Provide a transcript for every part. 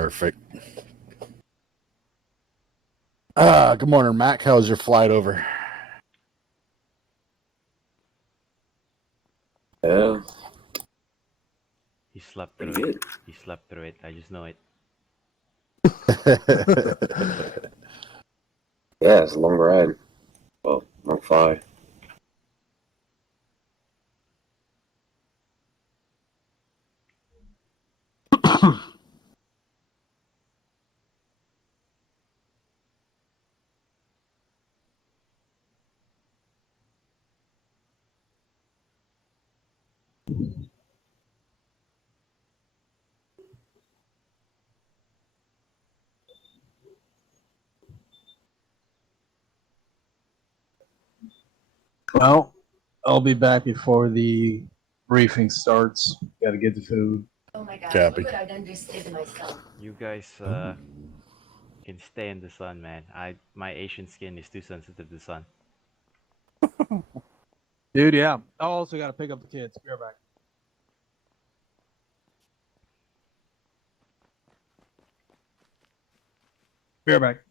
Perfect. Good morning, Mac. How was your flight over? Yeah. He slept Pretty through it. good. He slept through it. I just know it. Yeah, it's a long ride. Well, long fly. Well, I'll be back before the briefing starts. Got to get the food. Oh my god, Copy. look what I've done to myself. You guys can stay in the sun, man. My Asian skin is too sensitive to the sun. Dude, yeah. I also got to pick up the kids. Be right back. Be right back.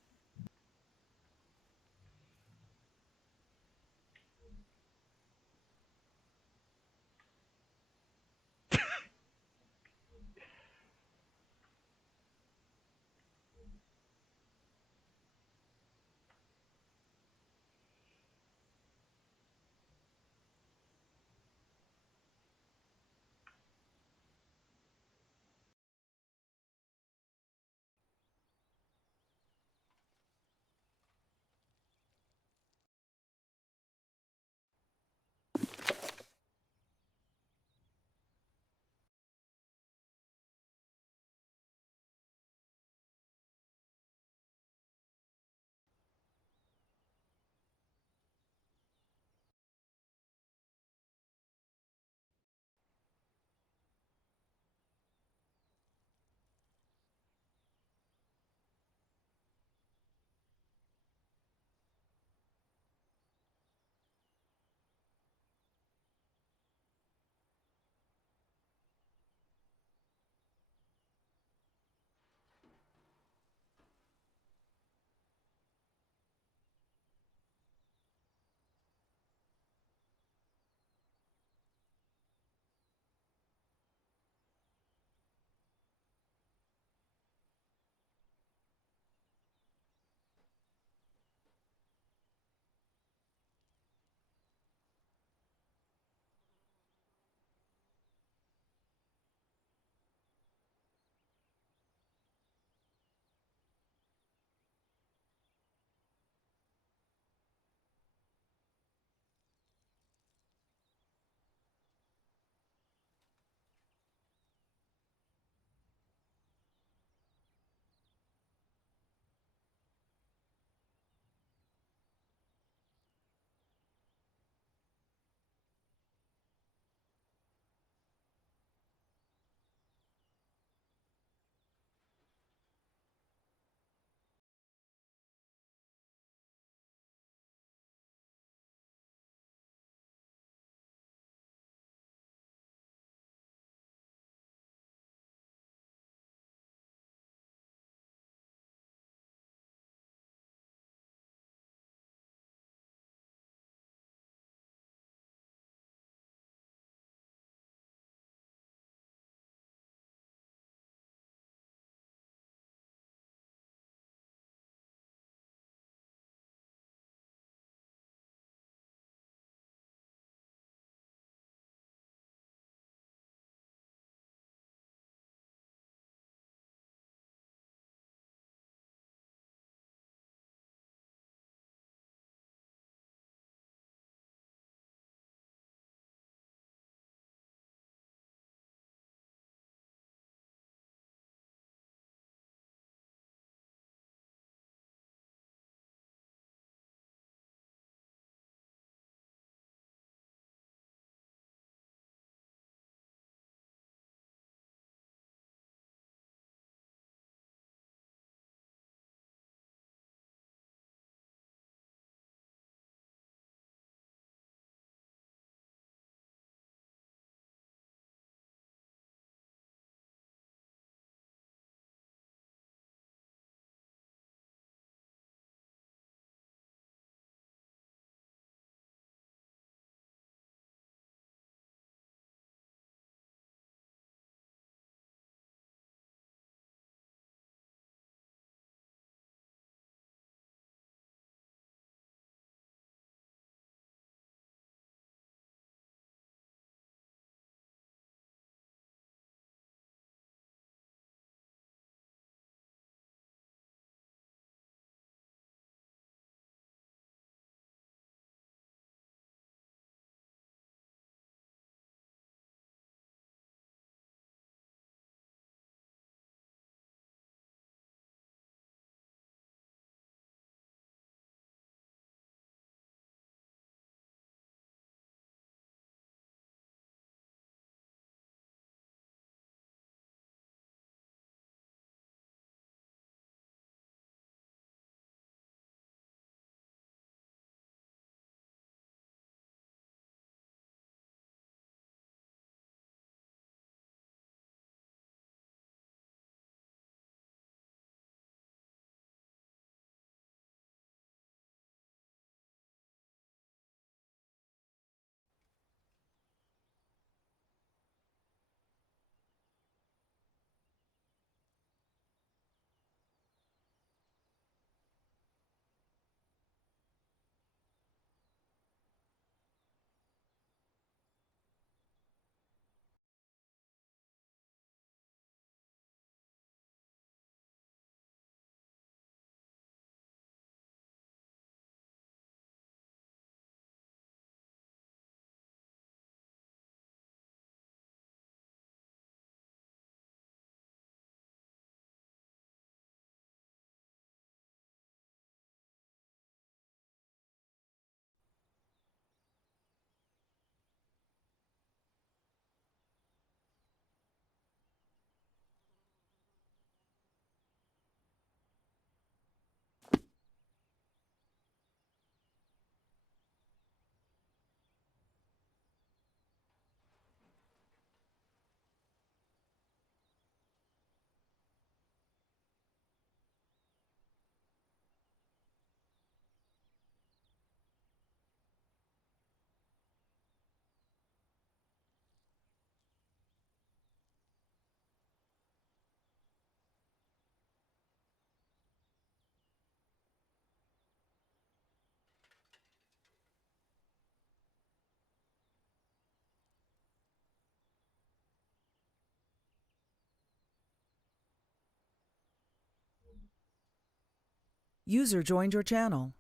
User joined your channel.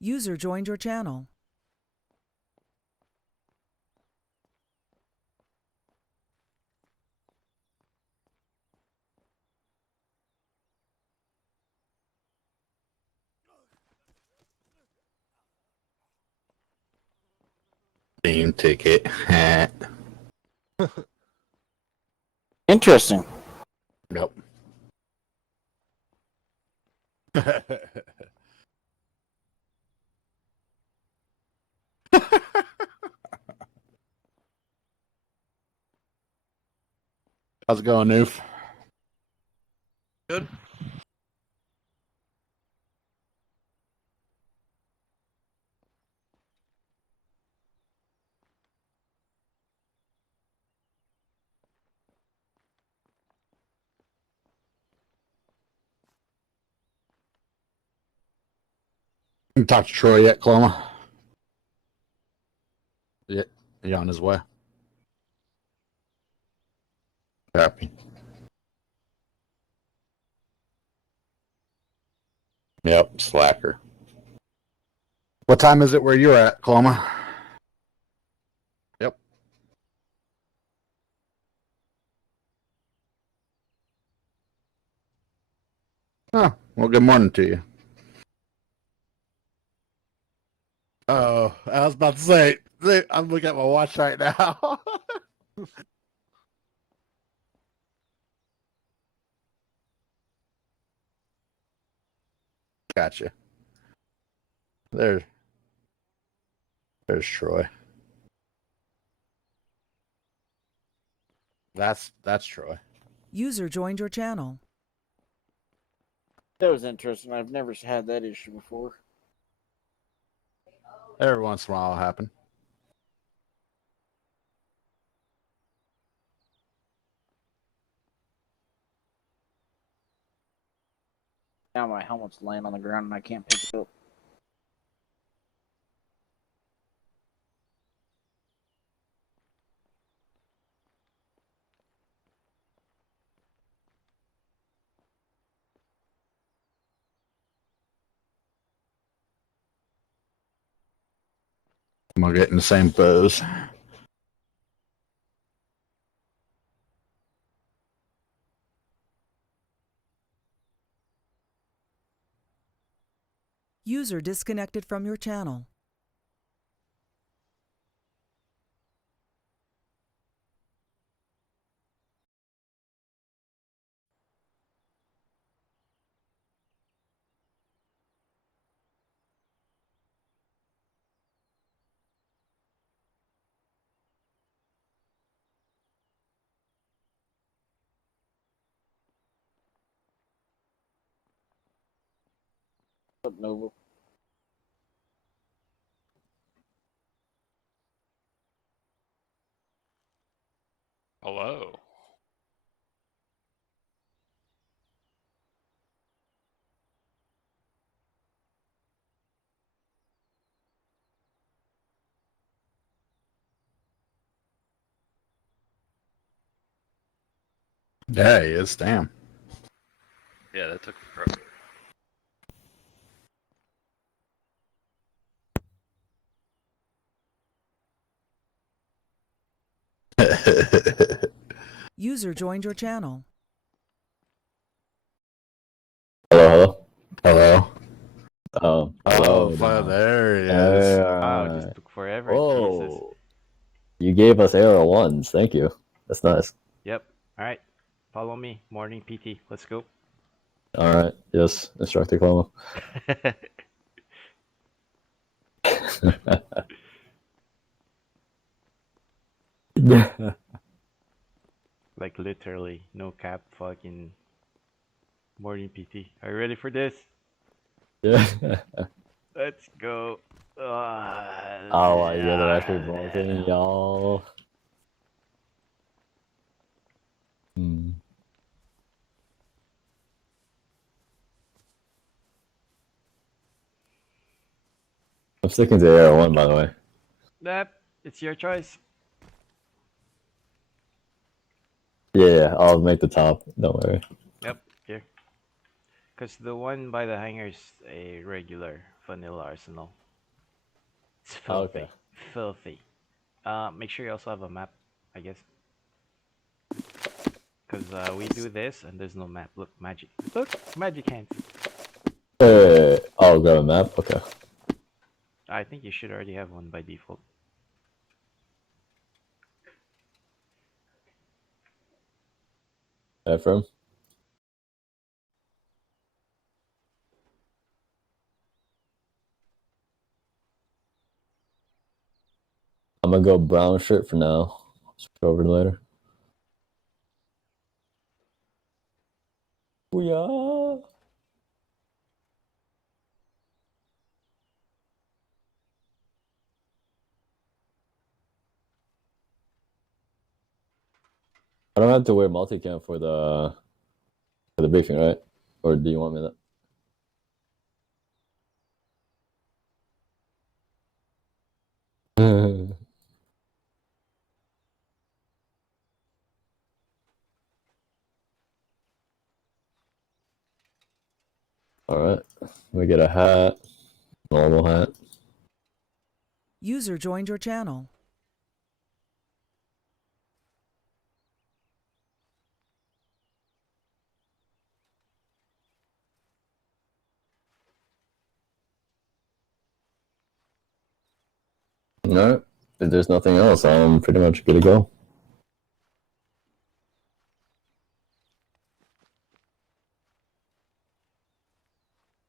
User joined your channel. Team ticket. Interesting. Nope. How's it going, Noof? Good. You talked to Troy yet, Cloma? Yeah, he on his way. Happy. Yep, slacker. What time is it where you're at, Cloma? Yep. Oh, well, good morning to you. Oh, I was about to say, I'm looking at my watch right now. Gotcha. There's Troy. That's Troy. User joined your channel. That was interesting. I've never had that issue before. Every once in a while it'll happen. Now my helmet's laying on the ground and I can't pick it up. I'm gonna get in the same pose. User disconnected from your channel. Up Nova. Hello. Yeah, he is. Damn. Yeah, that took forever. User joined your channel. Hello, Hello. hello. Oh, Hello. there he is. Wow, it just took forever. Jesus. Whoa. You gave us arrow ones. Thank you. That's nice. Yep. All right. Follow me. Morning PT. Let's go. All right. Yes, Instructor Cloma. Like literally, no cap, fucking morning PT. Are you ready for this? Yeah. Let's go. Oh my god, they're actually broken, y'all. Hmm. I'm sticking to arrow one, by the way. Yep. It's your choice. Yeah, I'll make the top. Don't worry. Yep. Here. Cause the one by the hangar is a regular vanilla arsenal. It's filthy. Okay. Filthy. Make sure you also have a map, I guess. Cause we do this and there's no map. Look, magic. Look, magic hands. Oh, got a map? Okay. I think you should already have one by default. Ephraim? I'm gonna go brown shirt for now. Switch over later. Booyah! I don't have to wear multicam for the briefing, right? Or do you want me that? All right, we get a hat, normal hat. User joined your channel. All right, if there's nothing else, I'm pretty much good to go.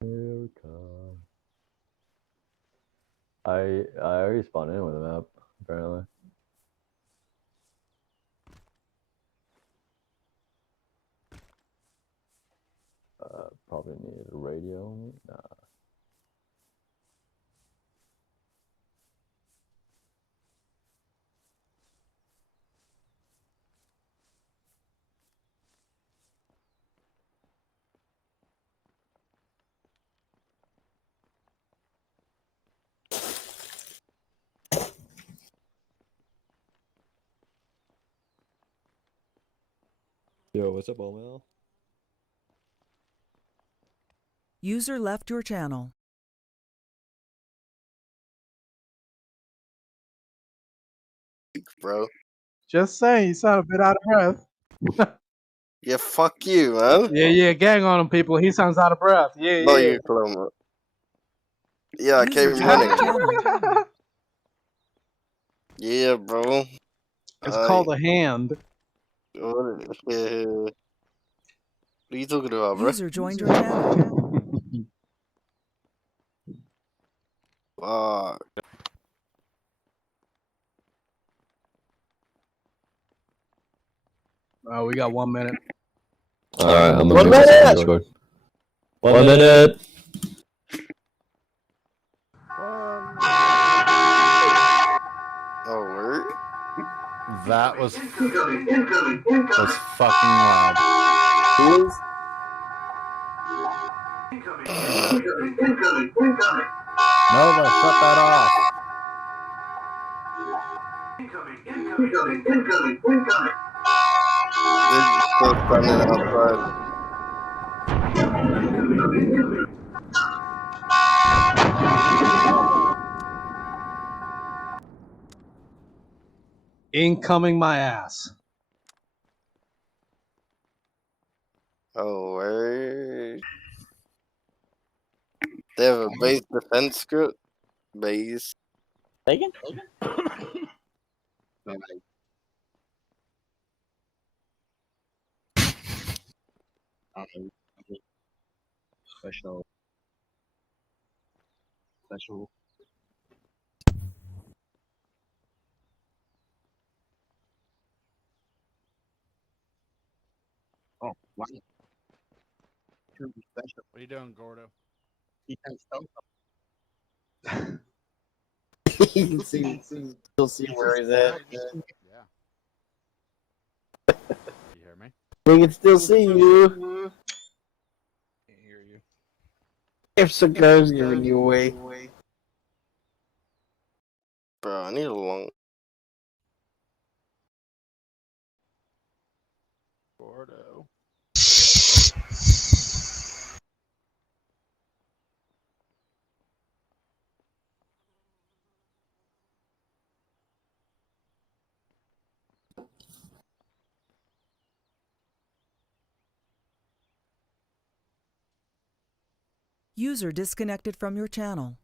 Here we come. I already spawned in with a map, apparently. Probably need a radio. Nah. Yo, what's up, Omel? User left your channel. Bro. Just saying, you sound a bit out of breath. Yeah, fuck you, man. Yeah, gang on him, people. He sounds out of breath. Yeah, No, yeah. you, Paloma. Yeah, I User came joined your running. channel. Yeah, bro. It's called a hand. What are you talking about, bro? User joined your channel. Fuck. Oh, we got 1 minute. Alright, I'm One gonna make this on minute! Discord. 1 minute! Oh, word? That was fucking loud. Nova, shut that off. They're still standing outside. Incoming my ass. Oh, word? They have a base defense script? Base. Taken? Special. Oh, wow. Special. What are you doing, Gordo? He can still You can still see where he's at. Yeah. You hear me? We can still see you. Can't hear you. If cigars giving you away. Bro, I need a long. Gordo. User disconnected from your channel.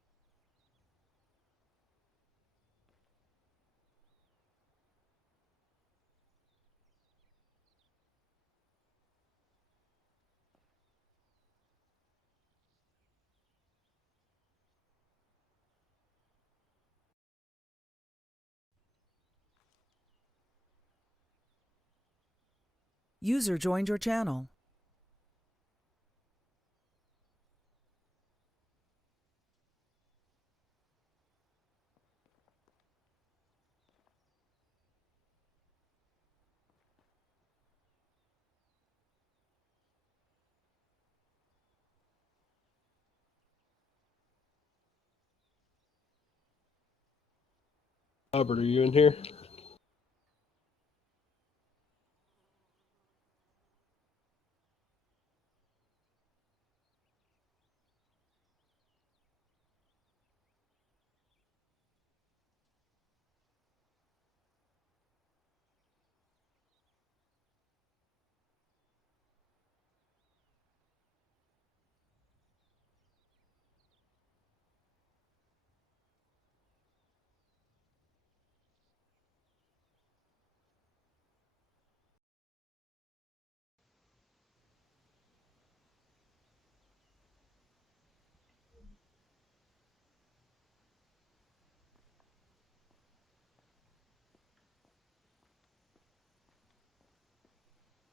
User joined your channel. Robert, are you in here?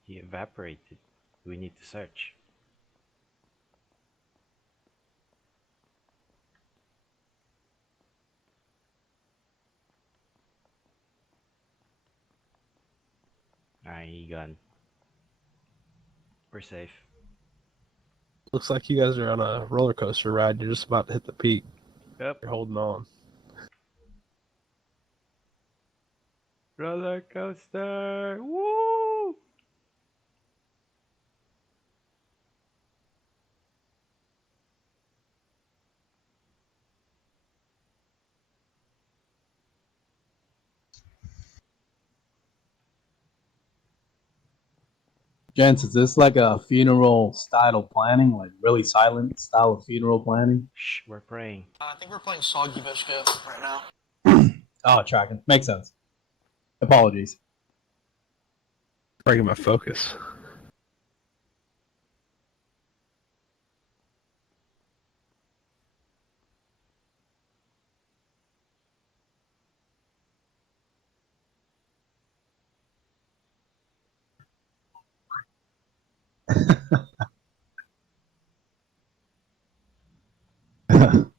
He evaporated. We need to search. Alright, he gone. We're safe. Looks like you guys are on a roller coaster ride. You're just about to hit the peak. Yep. You're holding on. Roller coaster! Woo! Gents, is this like a funeral style of planning? Like really silent style of funeral planning? Shh, we're praying. I think we're playing Soggy Biscuit right now. Oh, tracking. Makes sense. Apologies. Breaking my focus.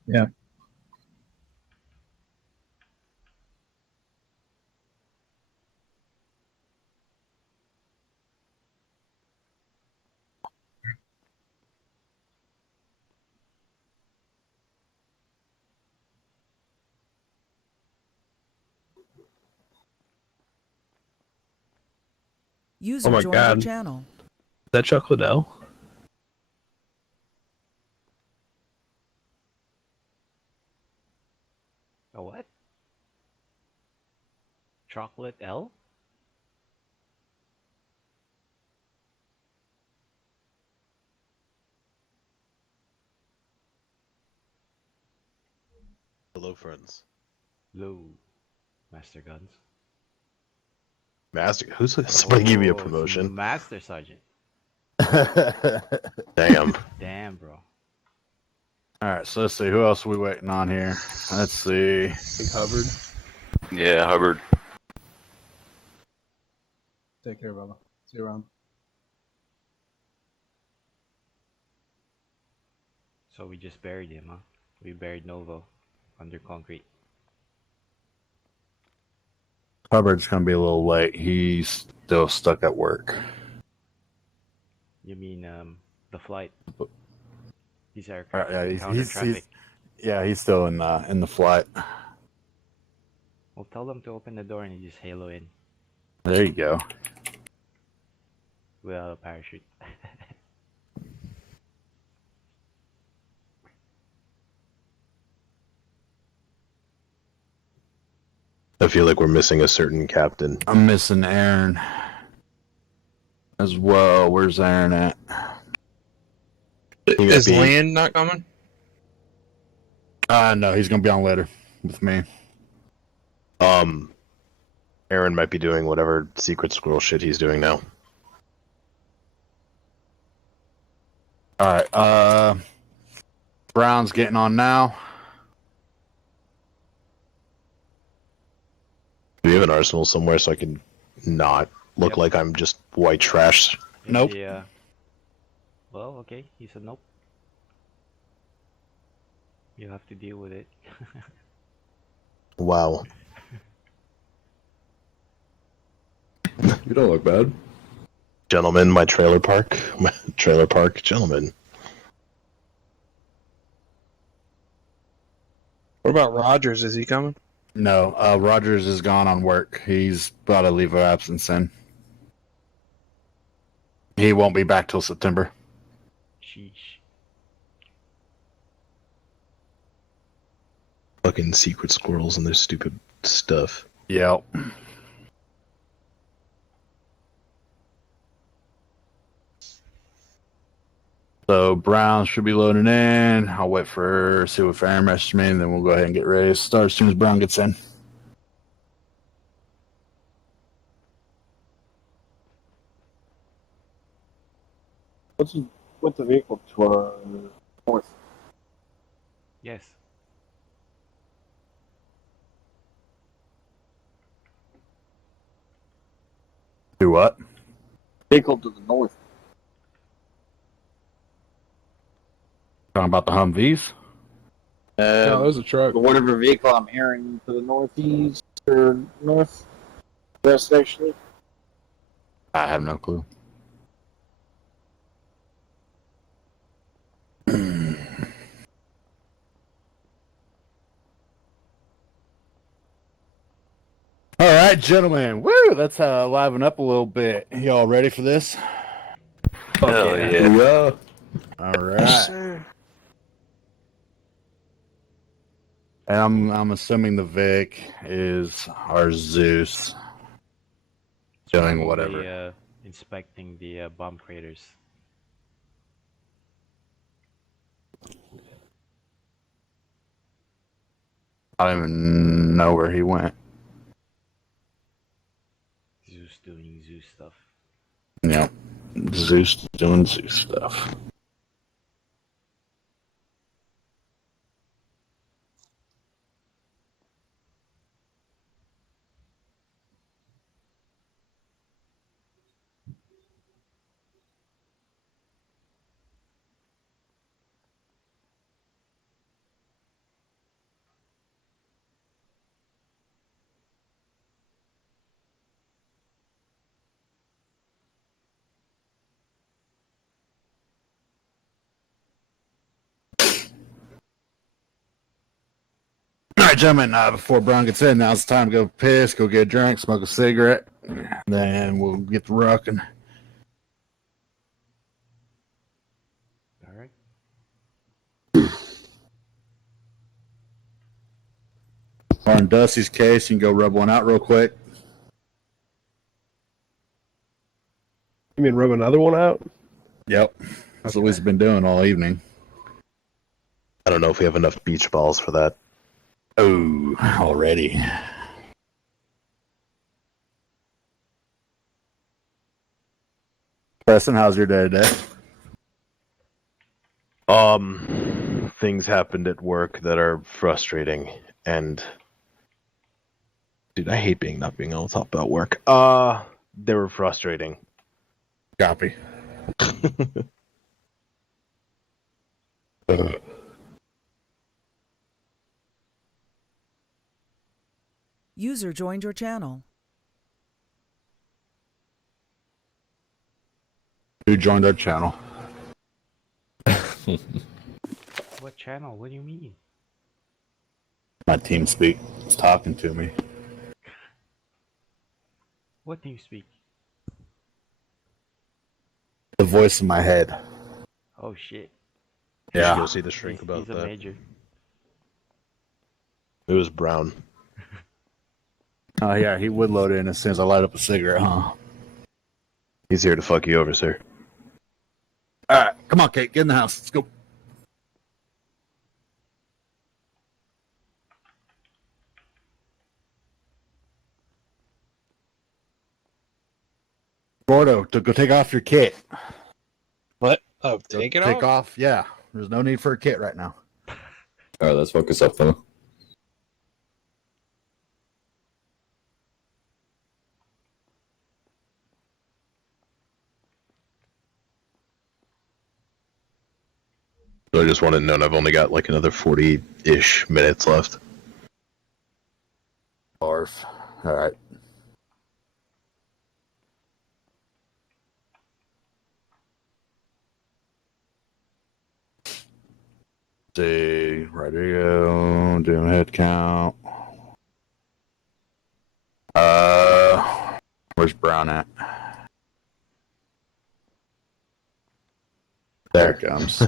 Yeah. User Oh my joined God. your channel. Is that Chuck Liddell? A what? Chocolate L? Hello, friends. Low. Master Guns. Master, who's somebody give me a Oh, it's promotion? Master Sergeant. Damn. Damn, bro. All right, so let's see. Who else are we waiting on here? Let's see. Big Hubbard. Yeah, Hubbard. Take care, brother. See you around. So we just buried him, huh? We buried Novo under concrete. Hubbard's gonna be a little late. He's still stuck at work. You mean the flight? These All aircraft right, yeah, encounter traffic. he's still in the flight. Well, tell them to open the door and you just halo in There you go. without a parachute. I feel like we're missing a certain captain. I'm missing Aaron as well. Where's Aaron at? Is Land not coming? No, he's gonna be on later with me. Aaron might be doing whatever secret squirrel shit he's doing now. All right. Brown's getting on now. Do we have an arsenal somewhere so I can not look Yep. like I'm just white trash? Nope. Yeah. Well, okay. He said nope. You have to deal with it. Wow. You don't look bad. Gentlemen, my trailer park. My trailer park, gentlemen. What about Rogers? Is he coming? No, Rogers is gone on work. He's got a leave of absence in. He won't be back till September. Sheesh. Fucking secret squirrels and their stupid stuff. Yep. So Brown should be loading in. I'll wait for see what Aaron messaged me, and then we'll go ahead and get ready to start as soon as Brown gets in. What's the vehicle to north? Yes. Do what? Vehicle to the north. Talking about the Humvees? No, it was a truck. Whatever vehicle I'm hearing to the northeast or northwest, actually. I have no clue. All right, gentlemen. Woo! Let's liven up a little bit. Y'all ready for this? Hell yeah. Yeah. All right. And I'm assuming the Vic is our Zeus doing whatever. Inspecting the bomb craters. I don't even know where he went. Zeus doing Zeus stuff. Yep. Zeus doing Zeus stuff. All right, gentlemen, before Brown gets in, now's the time to go piss, go get a drink, smoke a cigarette, then we'll get to rocking. All right. On Dusty's case, you can go rub one out real quick. You mean rub another one out? Yep. That's what we've been doing all evening. I don't know if we have enough beach balls for that. Oh, already. Preston, how's your day today? Things happened at work that are frustrating, and dude, I hate not being able to talk about work. They were frustrating. Copy. User joined your channel. Who joined our channel? What channel? What do you mean? My team speak is talking to me. What do you speak? The voice in my head. Oh shit. You should Yeah. go see the shrink about He's a that. major. It was Brown. Oh yeah, he would load in as soon as I light up a cigarette, huh? He's here to fuck you over, sir. All right, come on, Kate, get in the house. Let's go. Gordo, to go take off your kit. What? Oh, Go take it take off? off. Yeah, there's no need for a kit right now. All right, let's focus up, fella. So I just wanted to know I've only got like another 40-ish minutes left. Barf. All right. See, ready to go. Doing head count. Where's Brown at? There it comes.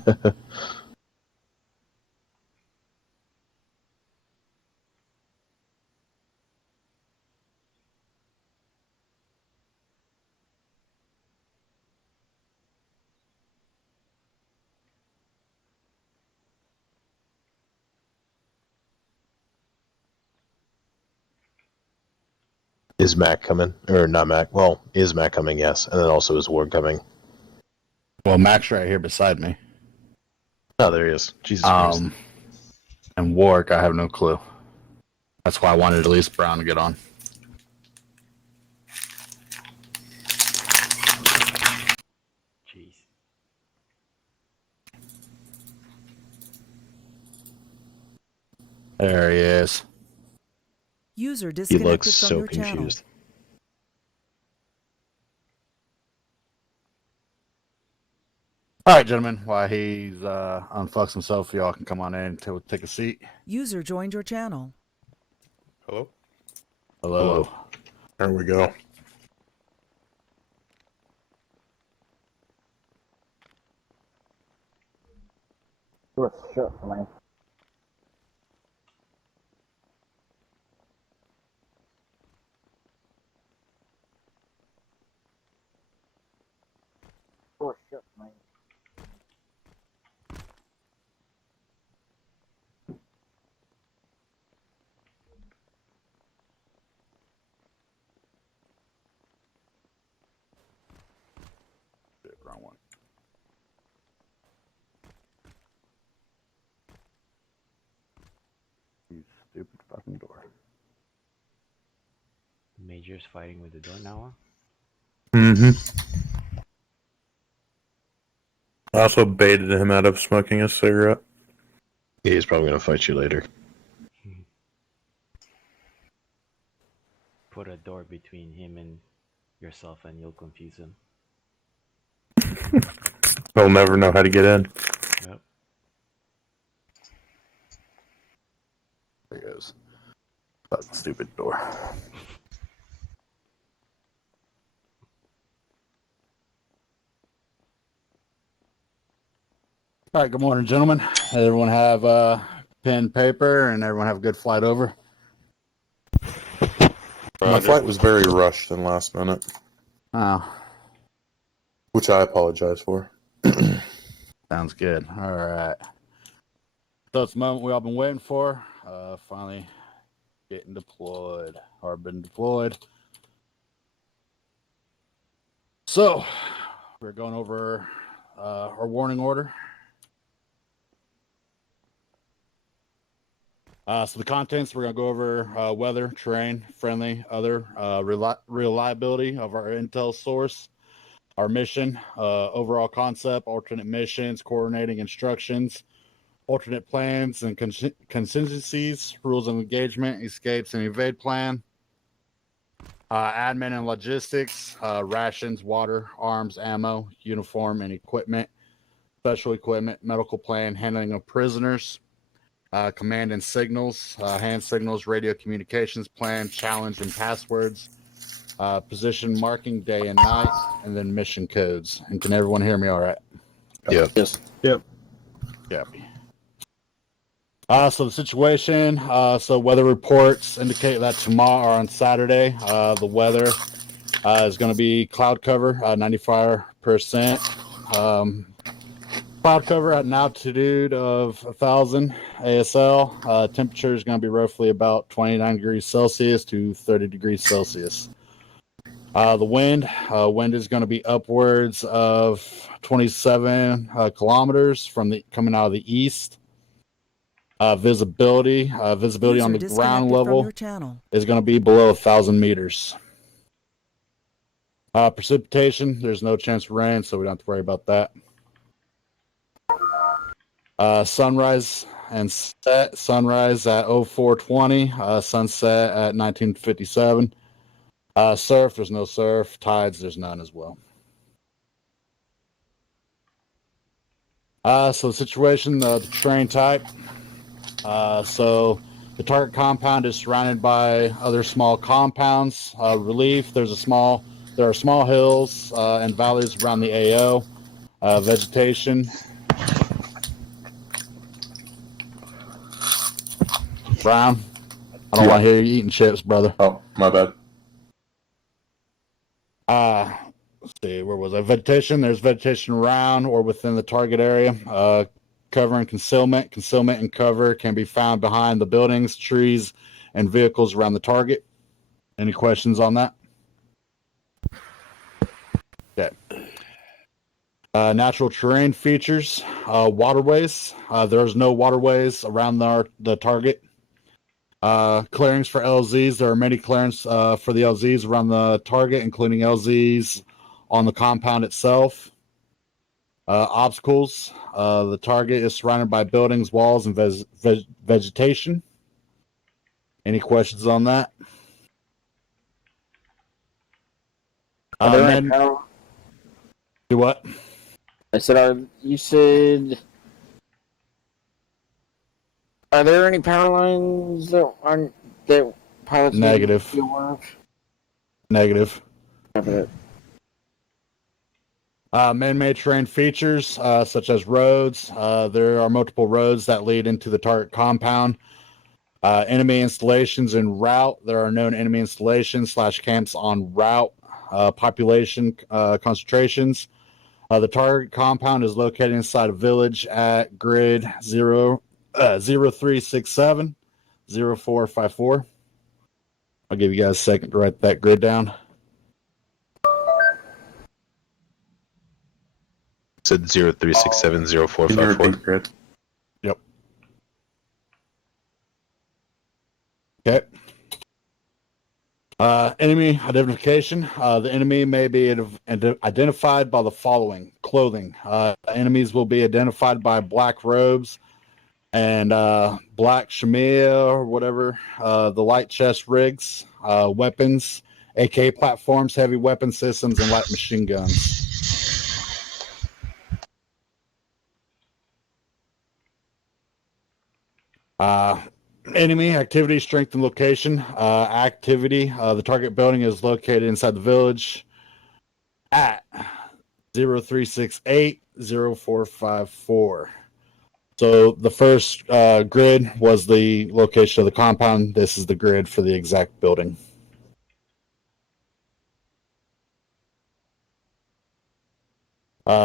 Is Mac coming? Or not Mac? Well, is Mac coming? Yes. And then also is Ward coming? Well, Mac's right here beside me. Oh, there he is. Jesus Christ. And Warwick, I have no clue. That's why I wanted at least Brown to get on. Jeez. There he is. User He disconnected looks from so your channel. confused. All right, gentlemen. While he's unfucks himself, y'all can come on in to take a seat. User joined your channel. Hello? Hello. There we go. Door's shut, man. Door's shut, man. Shit, wrong one. You stupid fucking door. Major's fighting with the door now. Mm-hmm. I also baited him out of smoking a cigarette. Yeah, he's probably going to fight you later. Put a door between him and yourself and you'll confuse him. He'll never know how to get in. Yep. There he goes. Fucking stupid door. All right, good morning, gentlemen. Everyone have pen, paper, and everyone have a good flight over. My flight was very rushed and last minute, Oh, which I apologize for. sounds good. All right. So it's the moment we all been waiting for. Finally getting deployed or been deployed. So we're going over our warning order. So the contents, we're going to go over weather, terrain, friendly, other, reliability of our intel source, our mission, overall concept, alternate missions, coordinating instructions, alternate plans and contingencies, rules of engagement, escapes and evade plan, admin and logistics, rations, water, arms, ammo, uniform and equipment, special equipment, medical plan, handling of prisoners, command and signals, hand signals, radio communications plan, challenge and passwords, position marking day and night, and then mission codes. And can everyone hear me all right? Yep. Yes. Yep. So the situation, so weather reports indicate that tomorrow or on Saturday, the weather is going to be cloud cover, 95%. Cloud cover at an altitude of 1,000 ASL. Temperature is going to be roughly about 29 degrees Celsius to 30 degrees Celsius. The wind is going to be upwards of 27 kilometers coming out of the east. Visibility on User the ground disconnected from level your channel. is going to be below 1,000 meters. Precipitation, there's no chance of rain, so we don't have to worry about that. Sunrise and set. Sunrise at 0420. Sunset at 1957. Surf, there's no surf. Tides, there's none as well. So the situation, the terrain type. So the target compound is surrounded by other small compounds. Relief, there are small hills and valleys around the AO. Vegetation. Brown, I don't want to hear you eating chips, brother. Oh, my bad. Let's see, where was I? Vegetation. There's vegetation around or within the target area. Cover and concealment. Concealment and cover can be found behind the buildings, trees, and vehicles around the target. Any questions on that? Okay. Natural terrain features. Waterways. There's no waterways around the target. Clearings for LZs. There are many clearings for the LZs around the target, including LZs on the compound itself. Obstacles. The target is surrounded by buildings, walls, and vegetation. Any questions on that? Are there any power? Do what? I said, you said, are there any power lines that pilots Negative. need to be aware of? Negative. Okay. Man-made terrain features such as roads. There are multiple roads that lead into the target compound. Enemy installations en route. There are known enemy installations / camps en route. Population concentrations. The target compound is located inside a village at grid 0367 0454. I'll give you guys a second to write that grid down. Said 03670454. Yep. Okay. Enemy identification. The enemy may be identified by the following: clothing. Enemies will be identified by black robes and black shamia or whatever. The light chest rigs, weapons, AK platforms, heavy weapon systems, and light machine guns. Enemy activity, strength, and location. Activity. The target building is located inside the village at 0368 0454. So the first grid was the location of the compound. This is the grid for the exact building.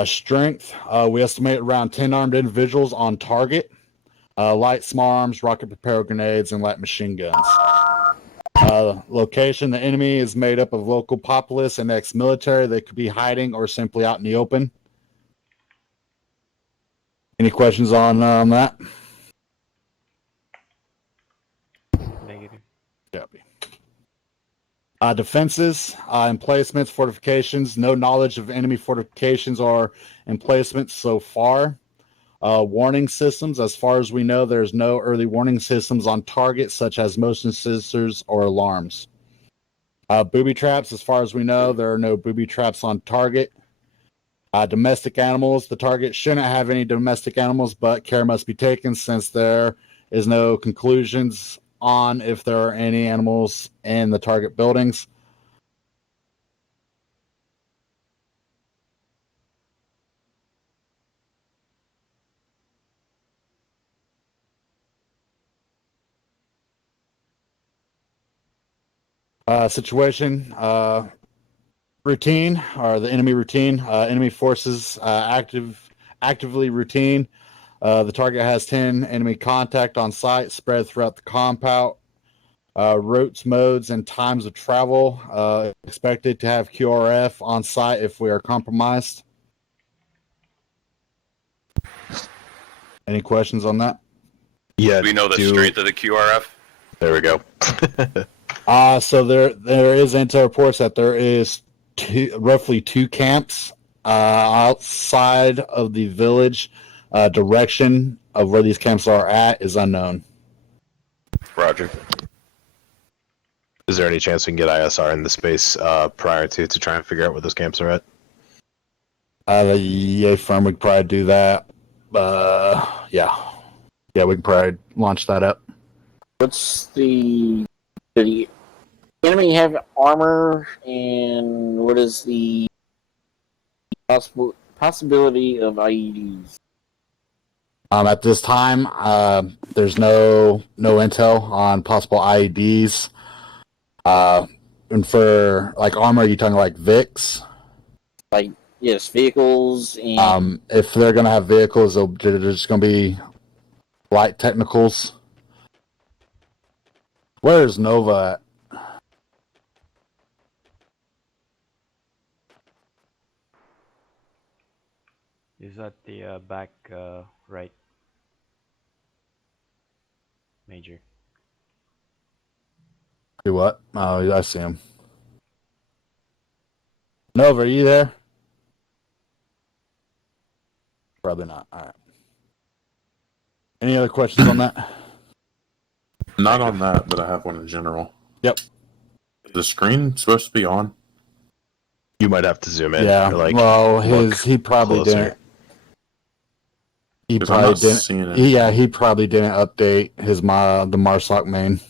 Strength. We estimate around 10 armed individuals on target. Light small arms, rocket propelled grenades, and light machine guns. Location. The enemy is made up of local populace and ex-military. They could be hiding or simply out in the open. Any questions on that? Negative. Copy. Defenses, emplacements, fortifications. No knowledge of enemy fortifications or emplacements so far. Warning systems. As far as we know, there's no early warning systems on target, such as motion sensors or alarms. Booby traps. As far as we know, there are no booby traps on target. Domestic animals. The target shouldn't have any domestic animals, but care must be taken since there is no conclusions on if there are any animals in the target buildings. Situation, routine, or the enemy routine. Enemy forces actively routine. The target has 10 enemy contact on site spread throughout the compound. Routes, modes, and times of travel. Expected to have QRF on site if we are compromised. Any questions on that? Yeah. We know the strength of the QRF. There we go. So there is intel reports that there is roughly 2 camps outside of the village. Direction of where these camps are at is unknown. Roger. Is there any chance we can get ISR in the space prior to try and figure out where those camps are at? The EA firm would probably do that. Yeah, we can probably launch that up. What's the enemy have armor, and what is the possibility of IEDs? At this time, there's no intel on possible IEDs. And for like armor, are you talking like VIX? Like, yes, vehicles and If they're gonna have vehicles, they're just gonna be light technicals. Where is Nova at? Is that the back right? Major. Do what? Oh, I see him. Nova, are you there? Probably not. All right. Any other questions on that? Not on that, but I have one in general. Yep. Is the screen supposed to be on? You might have to zoom in. Yeah. Or, like, well, look he probably closer. didn't. He 'Cause I'm probably not didn't. seeing it. Yeah, he probably didn't update the Marsoc main.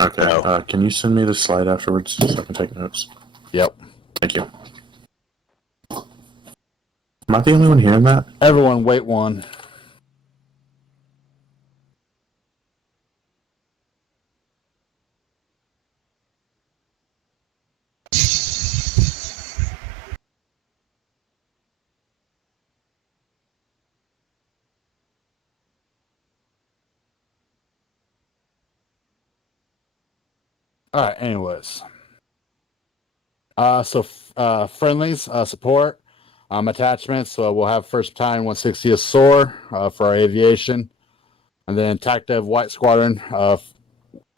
Okay. No. Can you send me the slide afterwards so I can take notes? Yep. Thank you. Am I the only one hearing that? Everyone, wait one. All right. Anyways, friendlies, support, attachments. So we'll have First Battalion 160th SOAR for our aviation, and then Tacdev White Squadron,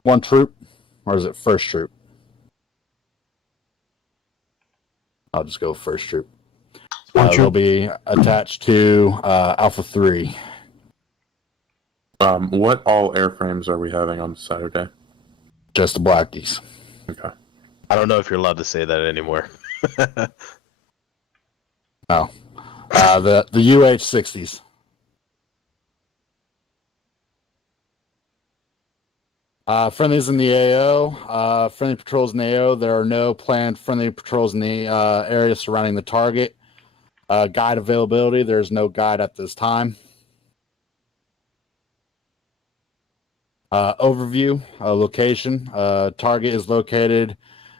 1 troop, or is it first troop? I'll just go first troop. They'll be attached to Alpha 3. What all airframes are we having on Saturday? Just the Blackies. Okay. I don't know if you're allowed to say that anymore. No. The UH-60s. Friendlies in the AO. Friendly patrols in the AO. There are no planned friendly patrols in the area surrounding the target. Guide availability. There's no guide at this time. Overview, location. Target is located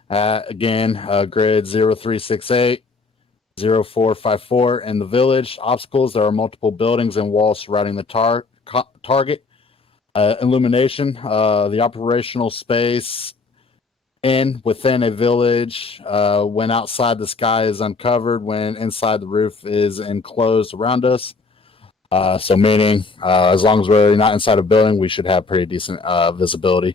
at, again, grid 0368, 0454 in the village. Obstacles, there are multiple buildings and walls surrounding the target. Illumination, the operational space within a village. When outside, the sky is uncovered. When inside, the roof is enclosed around us. So meaning, as long as we're not inside a building, we should have pretty decent visibility.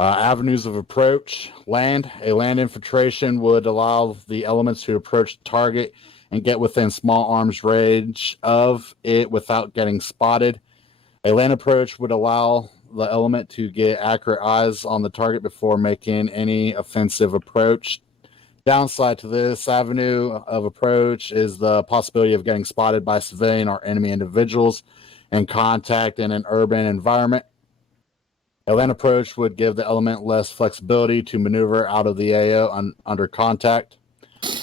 Avenues of approach. Land. A land infiltration would allow the elements to approach the target and get within small arms range of it without getting spotted. A land approach would allow the element to get accurate eyes on the target before making any offensive approach. Downside to this avenue of approach is the possibility of getting spotted by civilian or enemy individuals in contact in an urban environment. A land approach would give the element less flexibility to maneuver out of the AO under contact.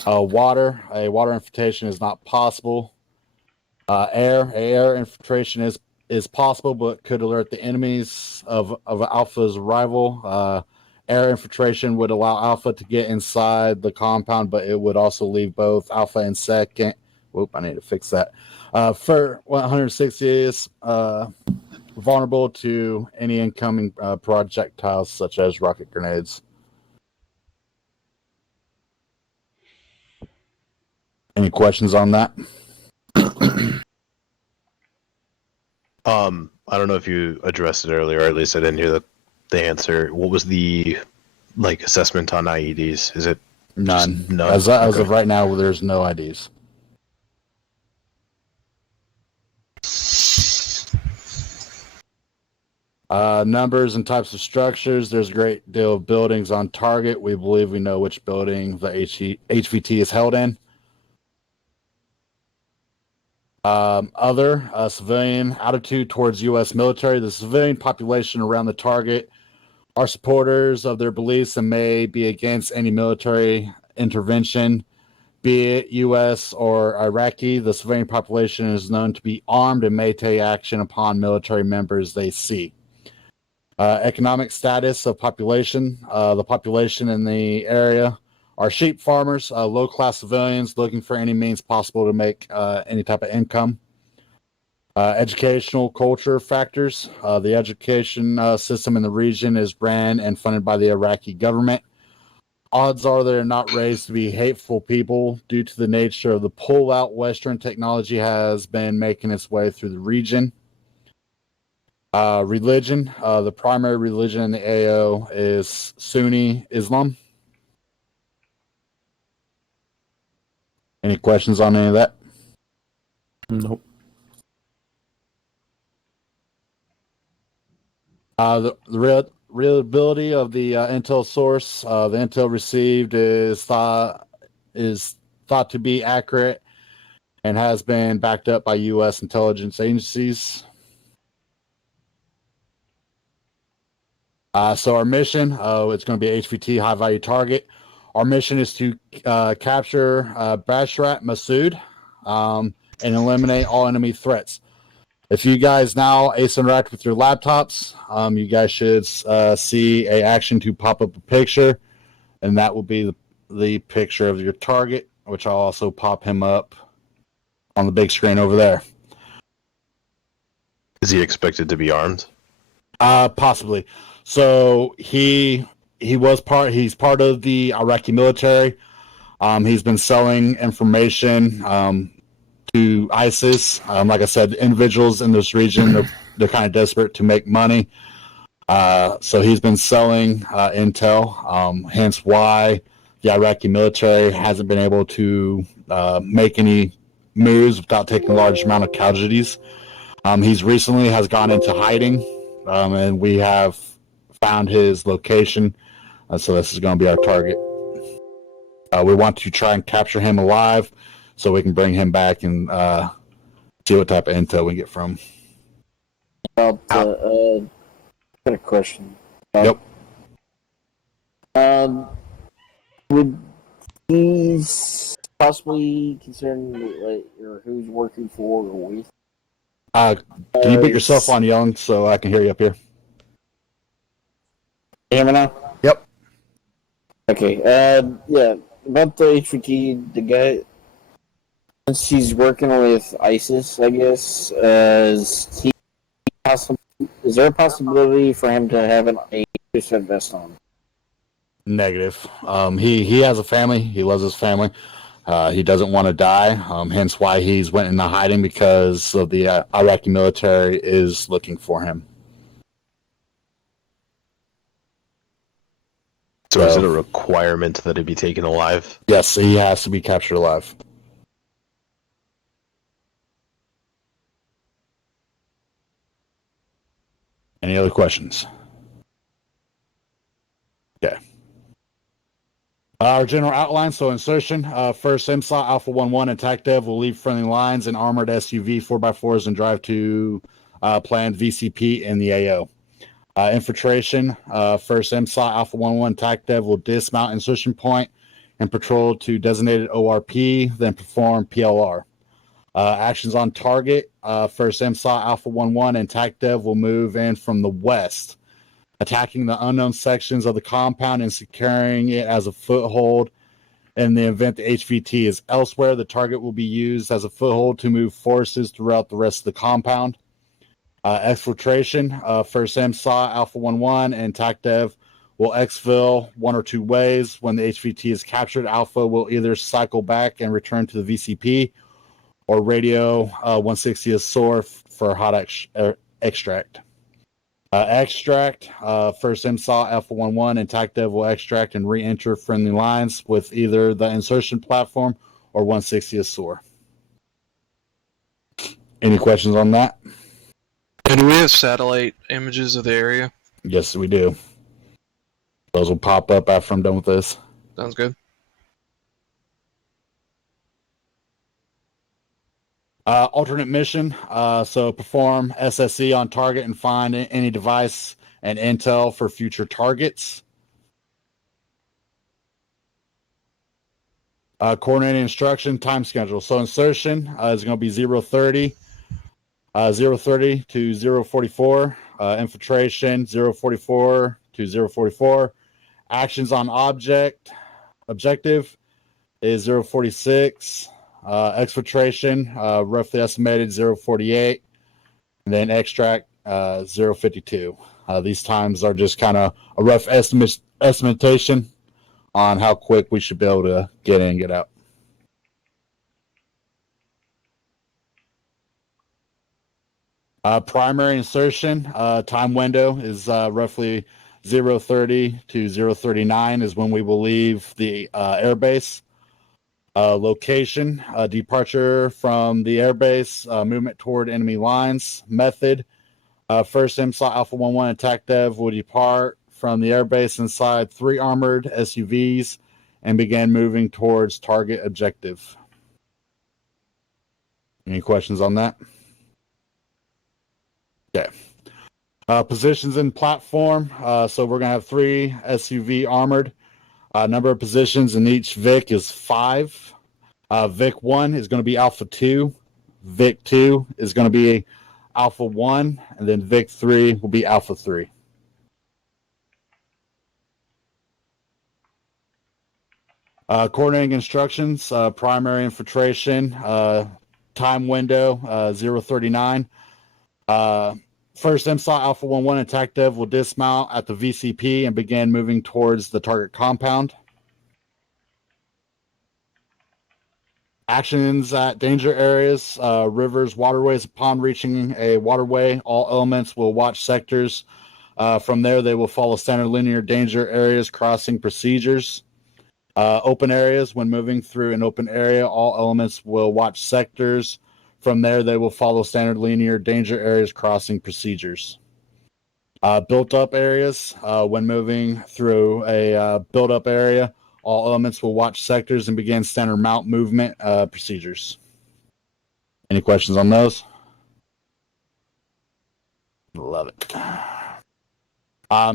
A water infiltration is not possible. Air infiltration is possible, but could alert the enemies of Alpha's arrival. Air infiltration would allow Alpha to get inside the compound, but it would also leave both Alpha and Second Whoop, I need to fix that. For 160 is vulnerable to any incoming projectiles such as rocket grenades. Any questions on that? I don't know if you addressed it earlier, or at least I didn't hear the answer. What was the assessment on IEDs? Is it None. just none? As Okay. of right now, there's no IDs. Numbers and types of structures. There's a great deal of buildings on target. We believe we know which building the HVT is held in. Other civilian attitude towards U.S. military. The civilian population around the target are supporters of their beliefs and may be against any military intervention, be it U.S. or Iraqi. The civilian population is known to be armed and may take action upon military members they see. Economic status of population. The population in the area are sheep farmers, low-class civilians looking for any means possible to make any type of income. Educational culture factors. The education system in the region is ran and funded by the Iraqi government. Odds are they're not raised to be hateful people due to the nature of the pull-out Western technology has been making its way through the region. Religion. The primary religion in the AO is Sunni Islam. Any questions on any of that? Nope. The reliability of the intel source. The intel received is thought to be accurate and has been backed up by U.S. intelligence agencies. So our mission, it's going to be HVT, high value target. Our mission is to capture Bashrat Masood and eliminate all enemy threats. If you guys now ace interact with your laptops, you guys should see a action to pop up a picture, and that will be the picture of your target, which I'll also pop him up on the big screen over there. Is he expected to be armed? Possibly. So he's part of the Iraqi military. He's been selling information to ISIS. Like I said, the individuals in this region, they're kind of desperate to make money. So he's been selling intel, hence why the Iraqi military hasn't been able to make any moves without taking a large amount of casualties. He's recently has gone into hiding, and we have found his location. So this is going to be our target. We want to try and capture him alive so we can bring him back and see what type of intel we get from him. Got a question. Yep. Would he's possibly concerned like, or who's working for or with? Can you put yourself on young so I can hear you up here? Hear me now? Yep. Okay. Yeah. About the HVT, the guy, since he's working with ISIS, I guess, is there a possibility for him to have a 2% vest on? Negative. He has a family. He loves his family. He doesn't want to die. Hence why he's went into hiding, because of the Iraqi military is looking for him. So is it a requirement that it be taken alive? Yes, he has to be captured alive. Any other questions? Okay. Our general outline, so insertion. First, MSOT Alpha 1-1 and Tacdev will leave friendly lines and armored SUV 4x4s and drive to planned VCP in the AO. Infiltration. First, MSOT Alpha 1-1 Tacdev will dismount insertion point and patrol to designated ORP, then perform PLR. Actions on target. First, MSOT Alpha 1-1 and Tacdev will move in from the west, attacking the unknown sections of the compound and securing it as a foothold In the event the HVT is elsewhere, the target will be used as a foothold to move forces throughout the rest of the compound. Exfiltration, first MSA, Alpha 1-1, and Tacdev will exfil one or two ways. When the HVT is captured, Alpha will either cycle back and return to the VCP or radio 160 SOR for hot extract. Extract, first MSA, Alpha 1-1, and Tacdev will extract and re-enter friendly lines with either the insertion platform or 160 SOR. Any questions on that? And do we have satellite images of the area? Yes, we do. Those will pop up after I'm done with this. Sounds good. Alternate mission. So perform SSE on target and find any device and intel for future targets. Coordinating instruction, time schedule. So insertion is going to be 0:30. 0:30 to 0:44. Infiltration 0:44 to 0:44. Actions on objective is 0:46. Exfiltration roughly estimated 0:48, and then extract 0:52. These times are just kind of a rough estimation on how quick we should be able to get in and get out. Primary insertion time window is roughly 0:30 to 0:39 is when we will leave the airbase. Location, departure from the airbase, movement toward enemy lines. Method, first MSA Alpha 1-1 and Tacdev will depart from the airbase inside 3 armored SUVs and begin moving towards target objective. Any questions on that? Okay. Positions in platform. So we're going to have 3 SUV armored. Number of positions in each VIC is 5. VIC 1 is going to be Alpha 2. VIC 2 is going to be Alpha 1. And then VIC 3 will be Alpha 3. Coordinating instructions. Primary infiltration. Time window 0:39. First MSA Alpha 1-1 and Tacdev will dismount at the VCP and begin moving towards the target compound. Actions at danger areas, rivers, waterways. Upon reaching a waterway, all elements will watch sectors. From there, they will follow standard linear danger areas crossing procedures. Open areas. When moving through an open area, all elements will watch sectors. From there, they will follow standard linear danger areas crossing procedures. Built-up areas. When moving through a built-up area, all elements will watch sectors and begin standard mount movement procedures. Any questions on those? Love it.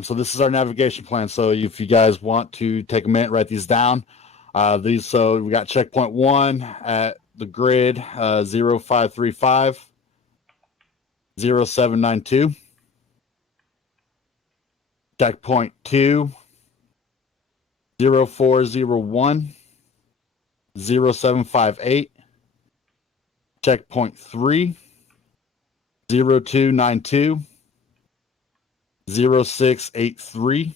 So this is our navigation plan. So if you guys want to take a minute, write these down. So we got checkpoint 1 at the grid 0535 0792. Checkpoint 2 0401 0758. Checkpoint 3 0292 0683.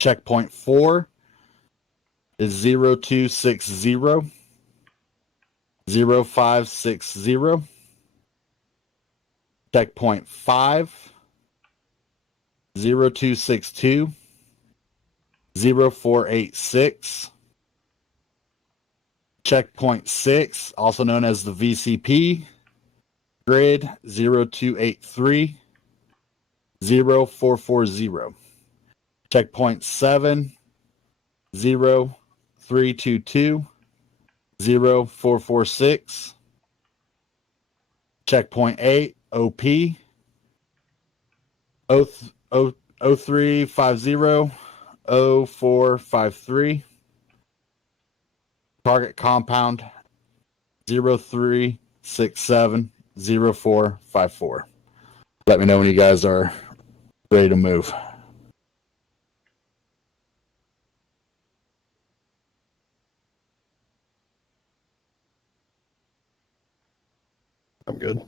Checkpoint 4 is 0260 0560. Checkpoint 5 0262 0486. Checkpoint 6, also known as the VCP, grid 0283 0440. Checkpoint 7 0322 0446. Checkpoint 8 OP 0350 0453. Target compound 0367 0454. Let me know when you guys are ready to move. I'm good.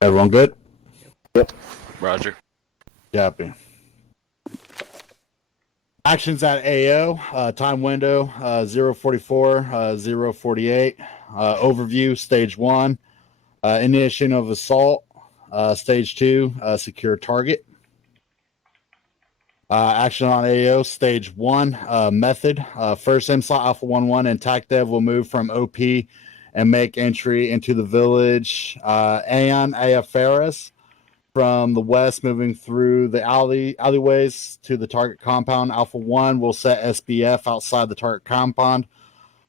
Everyone good? Roger. Copy. Actions at AO, time window 044, 048. Overview, stage 1. Initiation of assault, stage 2, secure target. Action on AO, stage 1, method. First MSLOT Alpha 11 and Tacdev will move from OP and make entry into the village Aeon Ayafaris from the west, moving through the alleyways to the target compound. Alpha 1 will set SBF outside the target compound,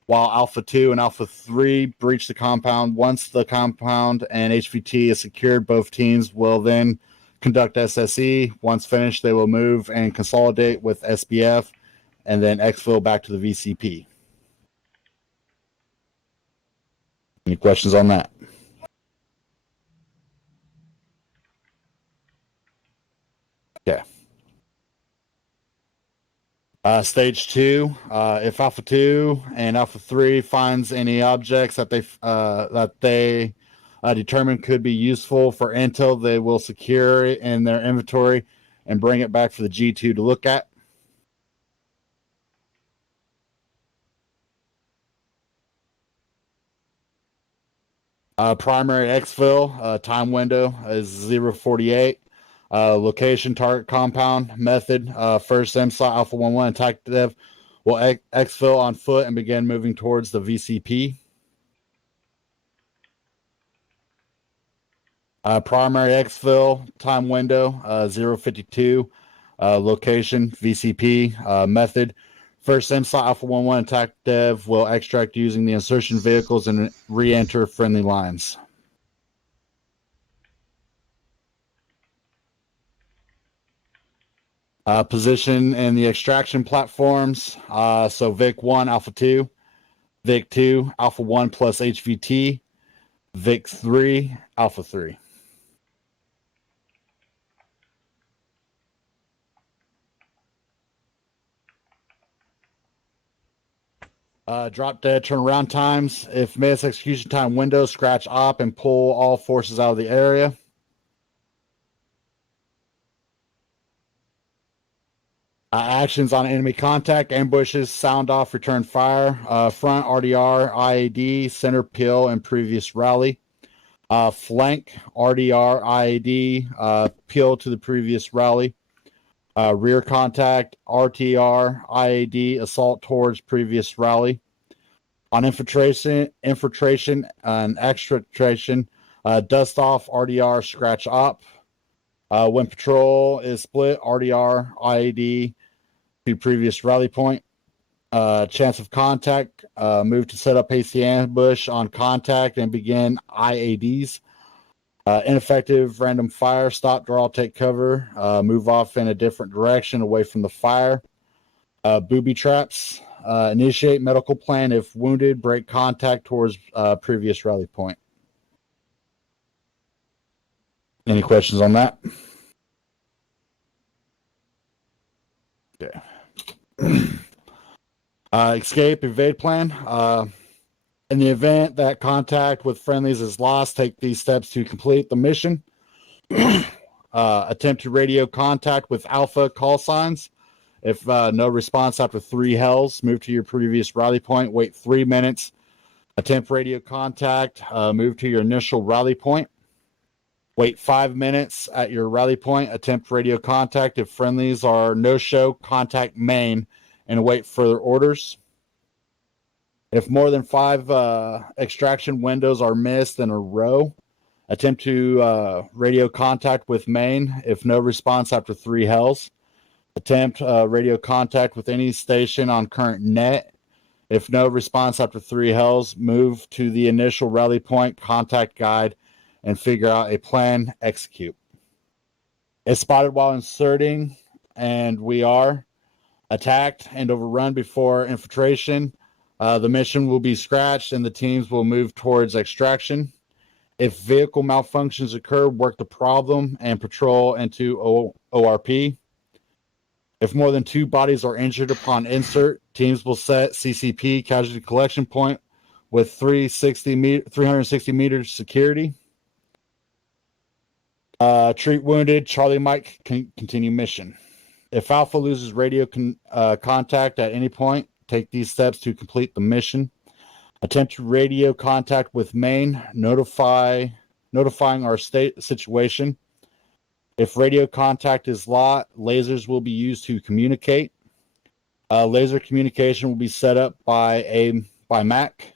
while Alpha 2 and Alpha 3 breach the compound. Once the compound and HVT is secured, both teams will then conduct SSE. Once finished, they will move and consolidate with SBF and then exfil back to the VCP. Any questions on that? Okay. Stage 2. If Alpha 2 and Alpha 3 finds any objects that they determine could be useful for intel, they will secure it in their inventory and bring it back for the G2 to look at. Primary exfil time window is 048. Location, target compound, method. First MSLOT Alpha 11 and Tacdev will exfil on foot and begin moving towards the VCP. Primary exfil time window 052. Location, VCP. Method. First MSLOT Alpha 11 and Tacdev will extract using the insertion vehicles and re-enter friendly lines. Position in the extraction platforms. So VIC 1, Alpha 2, VIC 2, Alpha 1 plus HVT, VIC 3, Alpha 3. Drop dead turnaround times. If miss execution time window, scratch op and pull all forces out of the area. Actions on enemy contact, ambushes, sound off, return fire, front RDR, IAD, center peel, and previous rally. Flank, RDR, IAD, peel to the previous rally. Rear contact, RTR, IAD, assault towards previous rally. On infiltration and exfiltration, dust off, RDR, scratch op. When patrol is split, RDR, IAD to previous rally point. Chance of contact, move to set up hasty ambush on contact and begin IADs. Ineffective random fire, stop, draw, take cover, move off in a different direction away from the fire. Booby traps, initiate medical plan if wounded, break contact towards previous rally point. Any questions on that? Okay. Escape, evade plan. In the event that contact with friendlies is lost, take these steps to complete the mission. Attempt to radio contact with Alpha call signs. If no response after 3 hells, move to your previous rally point. Wait 3 minutes. Attempt radio contact. Move to your initial rally point. Wait 5 minutes at your rally point. Attempt radio contact. If friendlies are no-show, contact main and await further orders. If more than 5 extraction windows are missed in a row, attempt to radio contact with main. If no response after 3 hells, Attempt radio contact with any station on current net. If no response after 3 hells, move to the initial rally point, contact guide, and figure out a plan, execute. If spotted while inserting, and we are attacked and overrun before infiltration, the mission will be scratched and the teams will move towards extraction. If vehicle malfunctions occur, work the problem and patrol into ORP. If more than 2 bodies are injured upon insert, teams will set CCP casualty collection point with 360 meters security. Treat wounded. Charlie Mike continue mission. If Alpha loses radio contact at any point, take these steps to complete the mission. Attempt radio contact with main, notifying our state situation. If radio contact is lost, lasers will be used to communicate. Laser communication will be set up by MAC.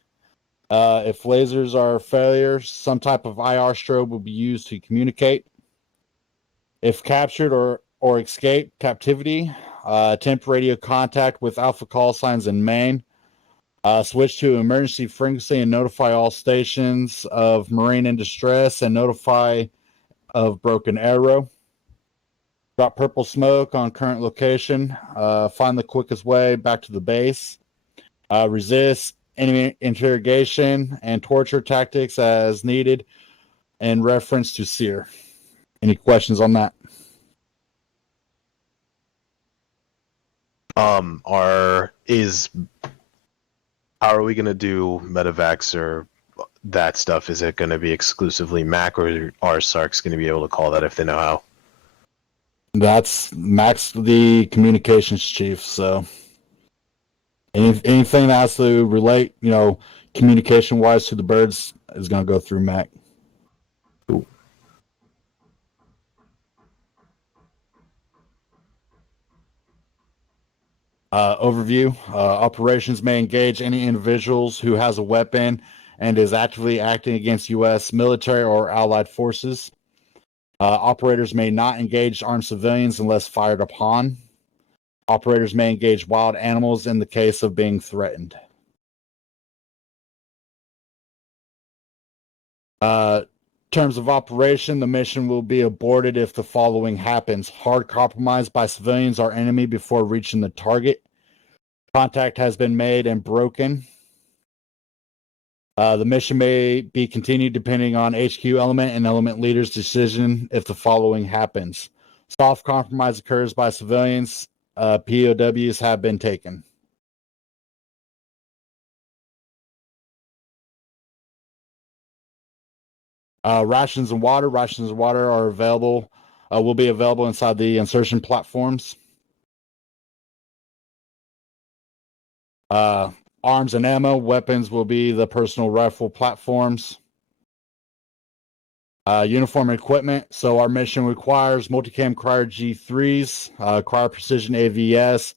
If lasers are failures, some type of IR strobe will be used to communicate. If captured or escape captivity, attempt radio contact with Alpha call signs in main. Switch to emergency frequency and notify all stations of marine in distress and notify of broken arrow. Drop purple smoke on current location. Find the quickest way back to the base. Resist enemy interrogation and torture tactics as needed in reference to SEER. Any questions on that? How are we going to do medevacs or that stuff? Is it going to be exclusively Mac, or are Sarks going to be able to call that if they know how? That's Mac's the communications chief, so anything that has to relate, communication wise to the birds is going to go through Mac. Cool. Overview. Operations may engage any individuals who has a weapon and is actively acting against U.S. military or allied forces. Operators may not engage armed civilians unless fired upon. Operators may engage wild animals in the case of being threatened. Terms of operation, the mission will be aborted if the following happens. Hard compromise by civilians or enemy before reaching the target. Contact has been made and broken. The mission may be continued depending on HQ element and element leader's decision if the following happens. Soft compromise occurs by civilians. POWs have been taken. Rations and water. Rations and water are available. Will be available inside the insertion platforms. Arms and ammo. Weapons will be the personal rifle platforms. Uniform equipment. So our mission requires multicam cryo G3s, cryo precision AVS,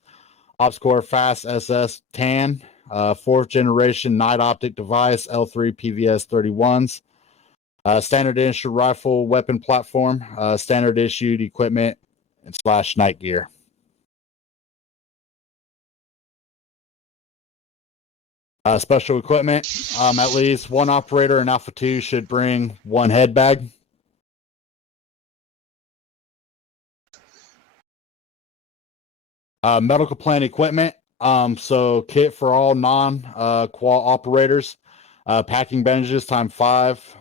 OpsCore Fast SS TAN, 4th generation night optic device L3 PVS 31s. Standard issue rifle weapon platform, standard issued equipment and / night gear. Special equipment, at least one operator in Alpha 2 should bring 1 head bag. Medical plan equipment, so kit for all non-qual operators, packing bandages times 5,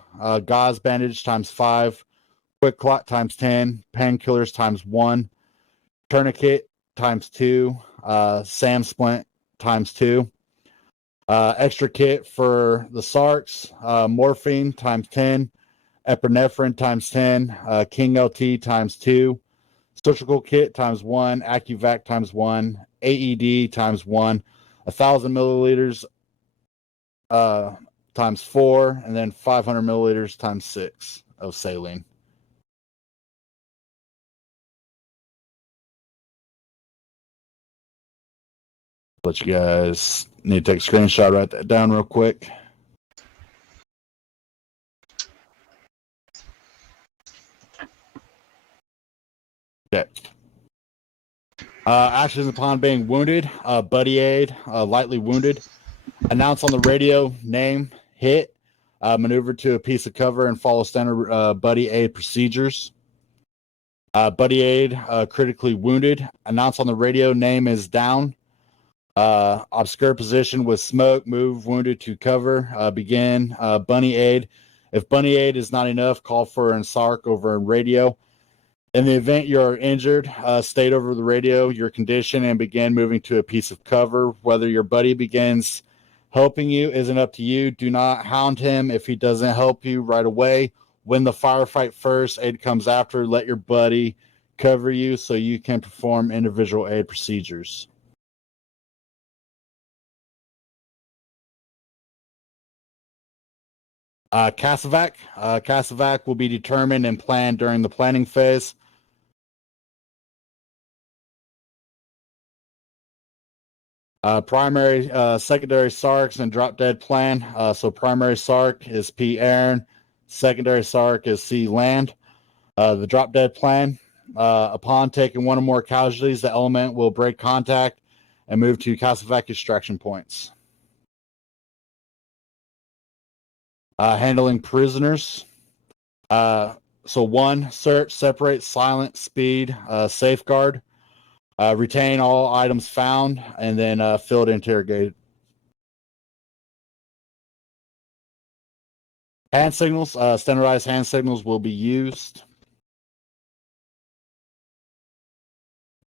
gauze bandage times 5, quick clot times 10, painkillers times 1, tourniquet times 2, SAM splint times 2. Extra kit for the Sarks, morphine times 10, epinephrine times 10, King LT times 2, surgical kit times 1, AccuVac times 1, AED times 1, 1,000 milliliters times 4, and then 500 milliliters times 6 of saline. Let you guys need to take a screenshot, write that down real quick. Okay. Actions upon being wounded. Buddy aid, lightly wounded. Announce on the radio, name, hit, maneuver to a piece of cover and follow standard buddy aid procedures. Buddy aid, critically wounded. Announce on the radio, name is down. Obscure position with smoke, move wounded to cover. Begin bunny aid. If bunny aid is not enough, call for an SARC over in radio. In the event you're injured, state over the radio your condition and begin moving to a piece of cover. Whether your buddy begins helping you isn't up to you. Do not hound him if he doesn't help you right away. Win the firefight first, aid comes after. Let your buddy cover you so you can perform individual aid procedures. CASEVAC. CASEVAC will be determined and planned during the planning phase. Primary, secondary SARCs and drop dead plan. So primary SARC is P Aaron, secondary SARC is C Land. The drop dead plan, upon taking one or more casualties, the element will break contact and move to CASEVAC extraction points. Handling prisoners. So 1, search, separate, silent, speed, safeguard. Retain all items found, and then field interrogate. Hand signals, standardized hand signals will be used.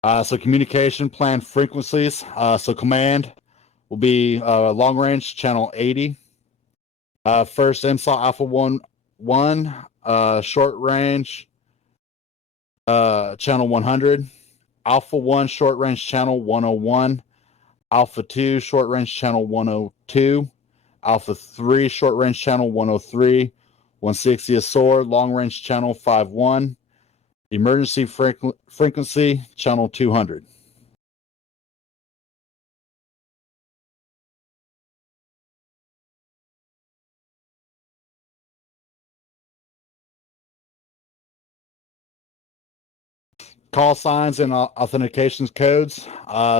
So communication plan frequencies. So command will be long range channel 80. First MSOT Alpha 1, short range channel 100. Alpha 1 short range channel 101, Alpha 2 short range channel 102, Alpha 3 short range channel 103, 160 SOAR long range channel 51, emergency frequency channel 200. Call signs and authentications codes.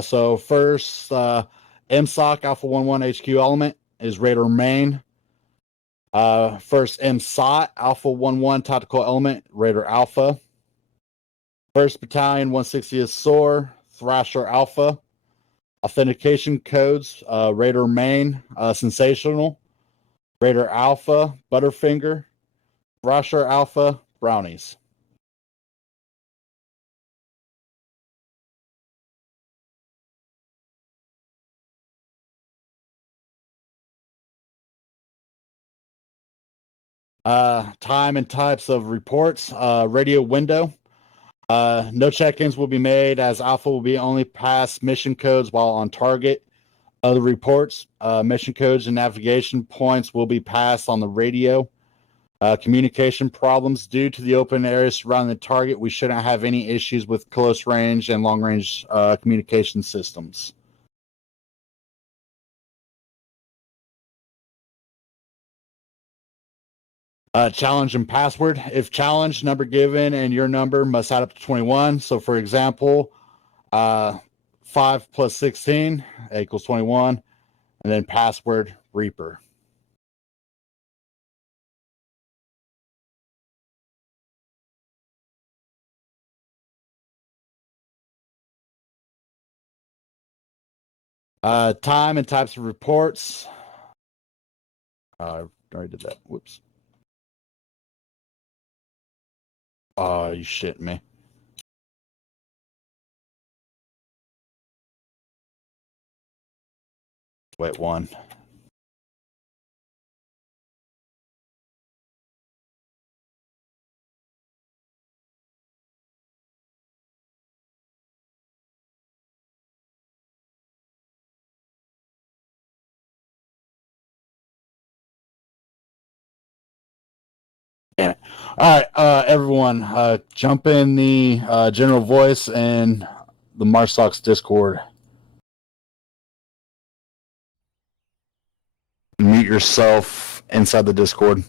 So first, MSOC Alpha 11 HQ element is Radar Main. First MSOT Alpha 11 tactical element, Radar Alpha. First Battalion 160th SOAR, Thrasher Alpha. Authentication codes, Radar Main, Sensational, Radar Alpha, Butterfinger, Thrasher Alpha, Brownies. Time and types of reports. Radio window. No check-ins will be made as Alpha will be only pass mission codes while on target. Other reports, mission codes and navigation points will be passed on the radio. Communication problems due to the open area surrounding the target. We shouldn't have any issues with close range and long range communication systems. Challenge and password. If challenge, number given, and your number must add up to 21. So, for example, 5 plus 16 equals 21. And then password, Reaper. Time and types of reports. I already did that. Whoops. Oh, you shitting me. Wait, 1. Damn it. All right, everyone, jump in the general voice and the Marsoc's Discord. Mute yourself inside the Discord.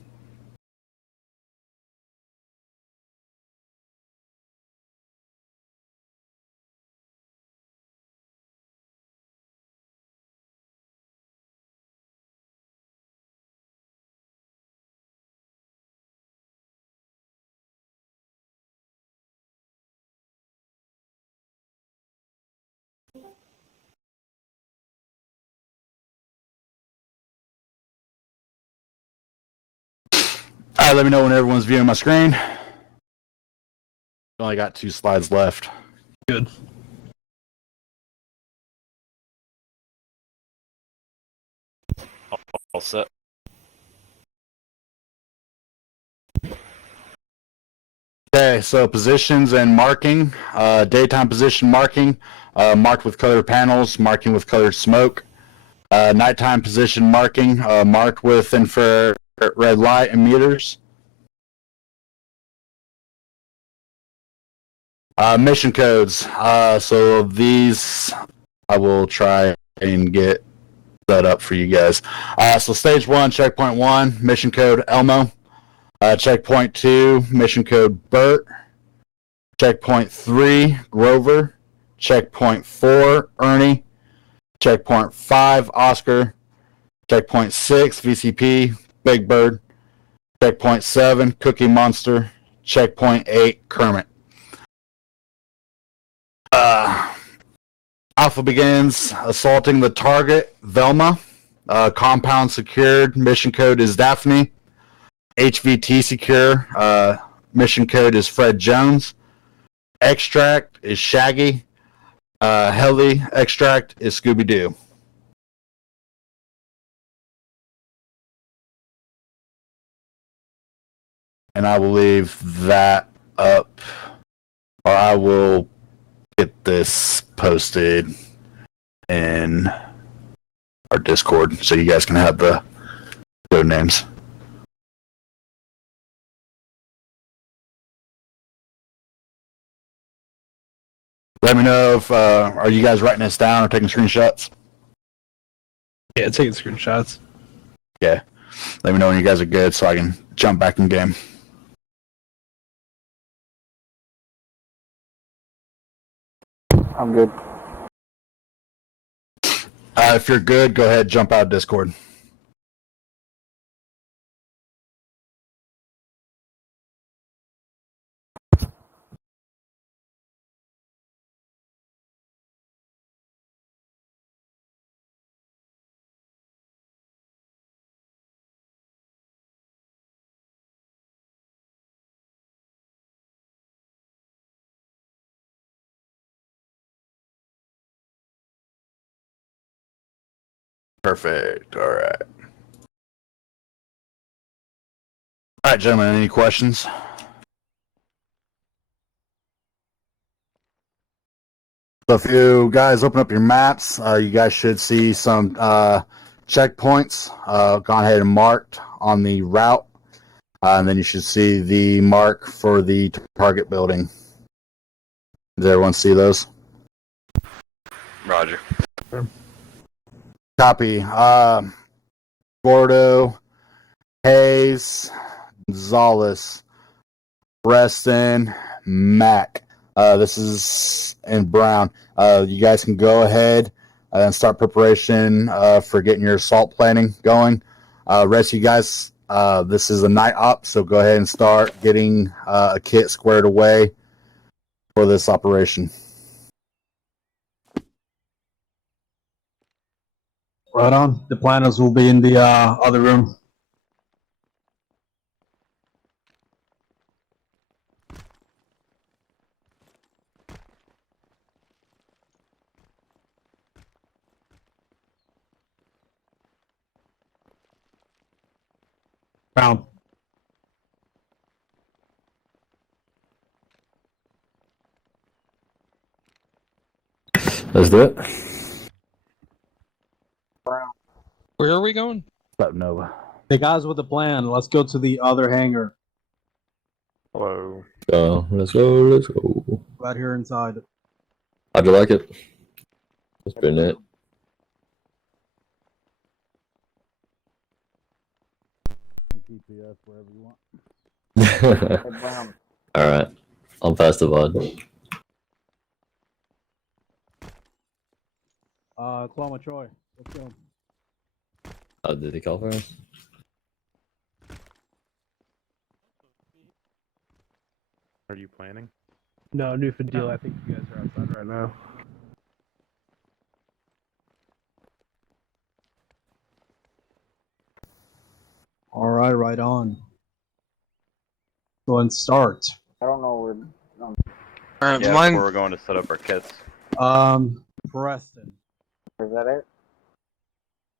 All right, let me know when everyone's viewing my screen. Only got 2 slides left. Good. All set. Okay, so positions and marking. Daytime position marking, marked with colored panels, marking with colored smoke. Nighttime position marking, marked with infrared light emitters. Mission codes. So these I will try and get set up for you guys. So stage 1, checkpoint 1, mission code Elmo. Checkpoint 2, mission code Bert. Checkpoint 3, Grover. Checkpoint 4, Ernie. Checkpoint 5, Oscar. Checkpoint 6, VCP, Big Bird. Checkpoint 7, Cookie Monster. Checkpoint 8, Kermit. Alpha begins assaulting the target, Velma. Compound secured. Mission code is Daphne. HVT secure. Mission code is Fred Jones. Extract is Shaggy. Heli extract is Scooby Doo. And I will leave that up, or I will get this posted in our Discord so you guys can have the code names. Let me know if are you guys writing this down or taking screenshots? Yeah, taking screenshots. Yeah. Let me know when you guys are good so I can jump back in game. I'm good. If you're good, go ahead, jump out of Discord. Perfect. All right. All right, gentlemen, any questions? So if you guys open up your maps, you guys should see some checkpoints gone ahead and marked on the route. And then you should see the mark for the target building. Does everyone see those? Roger. Copy. Gordo, Hayes, Gonzalez, Preston, Mac. This is in Brown. You guys can go ahead and start preparation for getting your assault planning going. Rest of you guys, this is a night op, so go ahead and start getting a kit squared away for this operation. Right on. The planners will be in the other room. Brown. Let's do it. Where are we going? What's up, Nova? The guys with the plan. Let's go to the other hangar. Hello. So let's go. Let's go. Right here inside. How'd you like it? It's been it. GPS wherever you want. Brown. All right. I'll pass the VOD. Cloma Troy. Let's go. Oh, did he call for us? Are you planning? No, new for deal. I think you guys are outside right now. All right, right on. Go and start. I don't know where. Alright, Yeah, mine. before we're going to set up our kits. Preston, Is that it?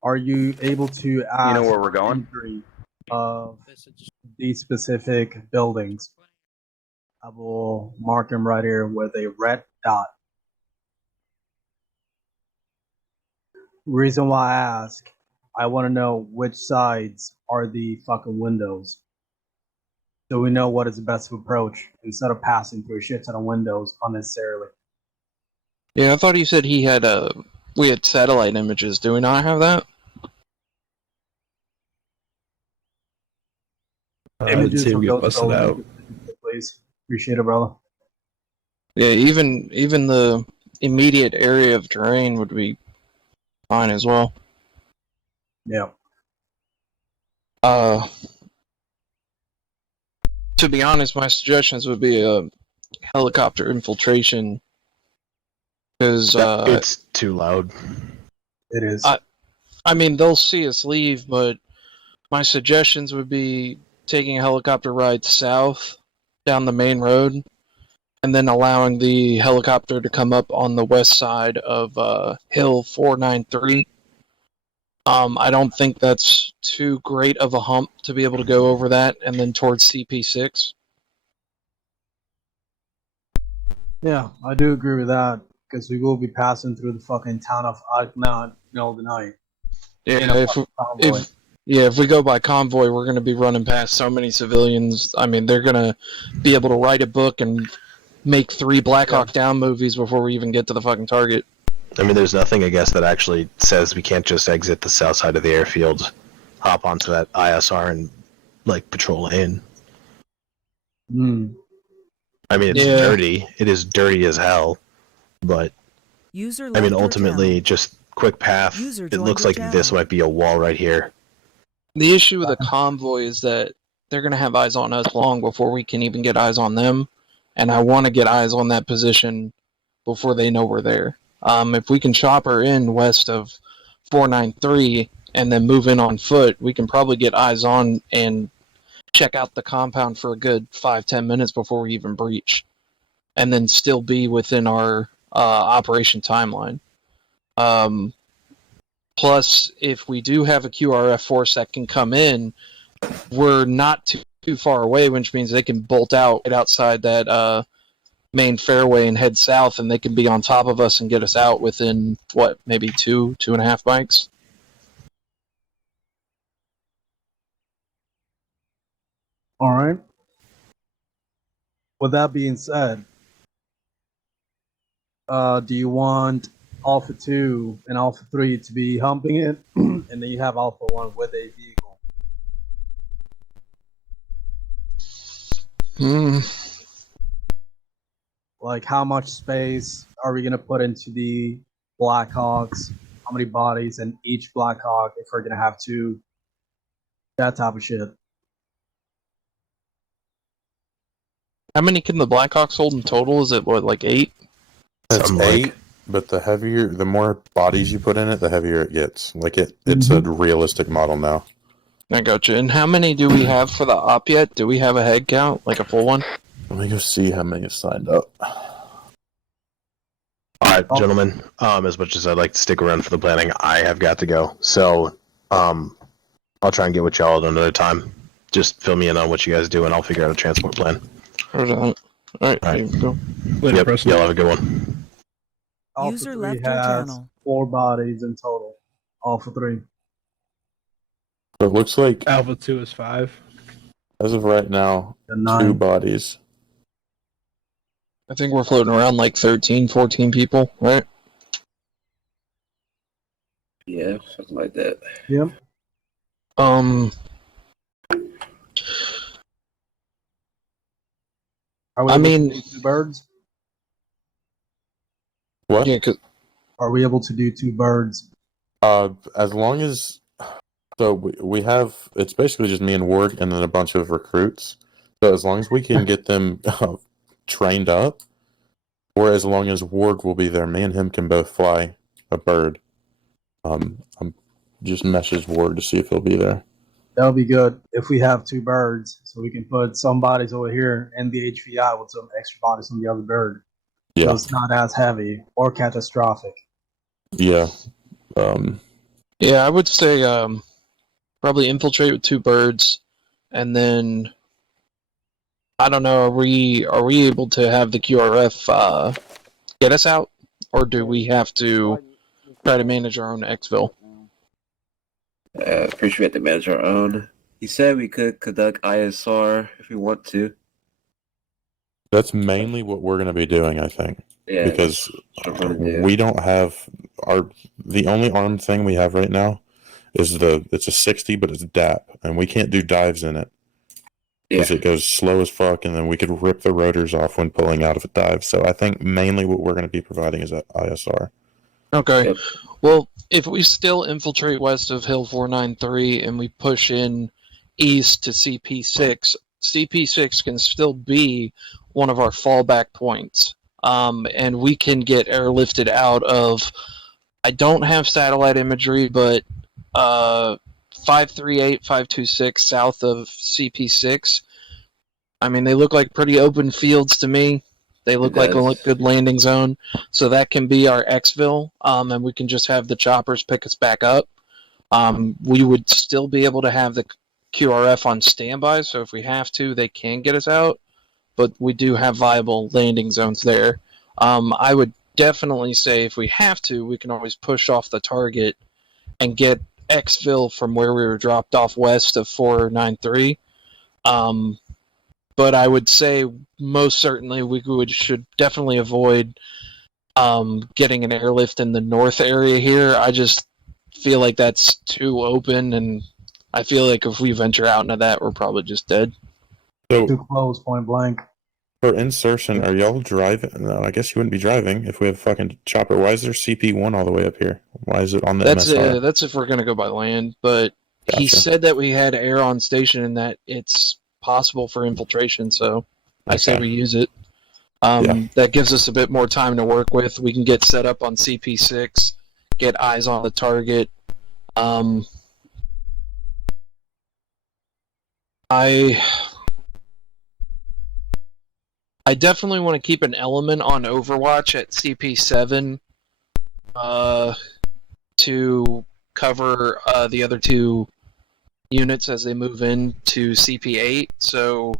are you able to ask You know where we're going? inventory of these specific buildings? I will mark them right here with a red dot. Reason why I ask, I want to know which sides are the fucking windows. So we know what is the best approach instead of passing through a shit ton of windows unnecessarily. Yeah, I thought he said he had we had satellite images. Do we not have that? Images team of get those busted buildings, out. please. Appreciate it, brother. Yeah, even the immediate area of terrain would be fine as well. Yeah. To be honest, my suggestions would be a helicopter infiltration because It's too loud. It is. I mean they'll see us leave, but my suggestions would be taking a helicopter ride south down the main road, and then allowing the helicopter to come up on the west side of Hill 493. I don't think that's too great of a hump to be able to go over that and then towards CP6. Yeah, I do agree with that because we will be passing through the fucking town of Agna in the middle of the night. Yeah, if we go by convoy, we're going to be running past so many civilians. I mean, they're going to be able to write a book and make 3 Black Hawk Down movies before we even get to the fucking target. I mean, there's nothing, I guess, that actually says we can't just exit the south side of the airfield, hop onto that ISR, and, like, patrol in. I mean, it's dirty. It is dirty as hell. But, I mean, ultimately, just quick path. It looks like this might be a wall right here. The issue with a convoy is that they're going to have eyes on us long before we can even get eyes on them. And I want to get eyes on that position before they know we're there. If we can chopper in west of 493 and then move in on foot, we can probably get eyes on and check out the compound for a good 5-10 minutes before we even breach, and then still be within our operation timeline. Plus, if we do have a QRF force that can come in, we're not too far away, which means they can bolt out right outside that main fairway and head south, and they can be on top of us and get us out within, what, maybe 2.5 bikes? All right. With that being said, do you want Alpha 2 and Alpha 3 to be humping it, and then you have Alpha 1 with a vehicle? Like, how much space are we going to put into the Blackhawks? How many bodies in each Blackhawk if we're going to have 2? That type of shit. How many can the Blackhawks hold in total? Is it, what, like 8? That's 8, but the more bodies you put in it, the heavier it gets. Like, it's a realistic model now. I gotcha. And how many do we have for the op yet? Do we have a head count, like a full one? Let me go see how many have signed up. Alright, gentlemen, as much as I'd like to stick around for the planning, I have got to go. So, I'll try and get with y'all at another time. Just fill me in on what you guys do, and I'll figure out a transport plan. Alright, here we go. Yep, y'all have a good one. Alpha User 3 left your has channel. 4 bodies in total. Alpha 3. So it looks like, Alpha 2 is 5. as of right now, 2 bodies. I think we're floating around like 13, 14 people, right? Yeah, something like that. Yep. Are we I able mean, to do 2 birds? What? Yeah, 'cause Are we able to do 2 birds? As long as... So we have... It's basically just me and Ward and then a bunch of recruits. So as long as we can get them trained up, or as long as Ward will be there, me and him can both fly a bird. I'm just message Ward to see if he'll be there. That'll be good if we have 2 birds, so we can put some bodies over here in the HVI with some extra bodies on the other bird. So Yeah, it's not as heavy or catastrophic. yeah. Yeah, I would say probably infiltrate with 2 birds, and then I don't know. Are we able to have the QRF get us out, or do we have to try to manage our own exfil? Pretty sure we have to manage our own. He said we could conduct ISR if we want to. That's mainly what we're going to be doing, I think. Yeah, because that's what I'm gonna do. we don't have the only armed thing we have right now is it's a 60, but it's DAP, and we can't do dives in it because it goes slow as fuck, and then we could rip the rotors off when pulling out of a dive. So I think mainly what we're going to be providing is ISR. Okay. Yep. Well, if we still infiltrate west of Hill 493 and we push in east to CP6, CP6 can still be one of our fallback points. And we can get airlifted out of, I don't have satellite imagery, but 538, 526 south of CP6. I mean, they look like pretty open fields to me. They look like a good landing zone. So that can be our exfil, and we can just have the choppers pick us back up. We would still be able to have the QRF on standby, so if we have to, they can get us out. But we do have viable landing zones there. I would definitely say if we have to, we can always push off the target and get exfil from where we were dropped off west of 493. But I would say most certainly we should definitely avoid getting an airlift in the north area here. I just feel like that's too open, and I feel like if we venture out into that, we're probably just dead. So Too close, point blank. for insertion, are y'all driving? No, I guess you wouldn't be driving if we have a fucking chopper. Why is there CP1 all the way up here? Why is it on the MSR? That's if we're gonna go by land. But he Gotcha. said that we had air on station and that it's possible for infiltration. So I say Okay. we use it. Yeah. That gives us a bit more time to work with. We can get set up on CP6, get eyes on the target. I definitely want to keep an element on Overwatch at CP7 to cover the other 2 units as they move into CP8. So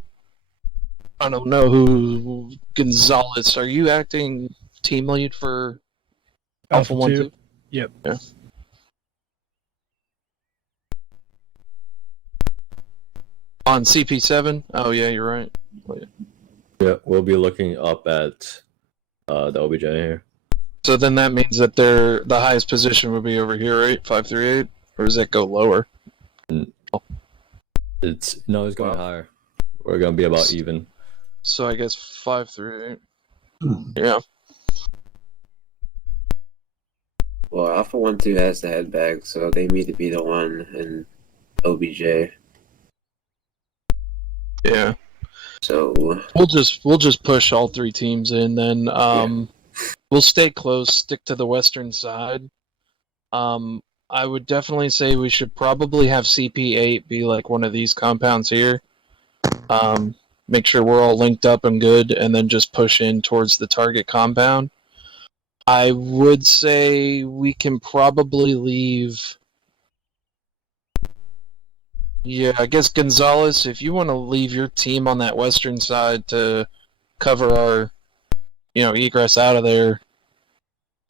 I don't know who Gonzalez. Are you acting team lead for Alpha 1-2? Yep. Yeah. On CP7? Oh yeah, you're right. Oh, yeah. Yeah, we'll be looking up at the OBJ here. So then that means that the highest position would be over here, right? 538? Or does that go lower? It's going higher. We're gonna be about even. So I guess 538. Yeah. Well, Alpha 1-2 has the head bag, so they need to be the one in OBJ. Yeah. So We'll just push all 3 teams in then. We'll stay close, stick to the western side. I would definitely say we should probably have CP8 be like one of these compounds here. Make sure we're all linked up and good, and then just push in towards the target compound. I would say we can probably leave. Yeah, I guess Gonzalez, if you want to leave your team on that western side to cover our, egress out of there,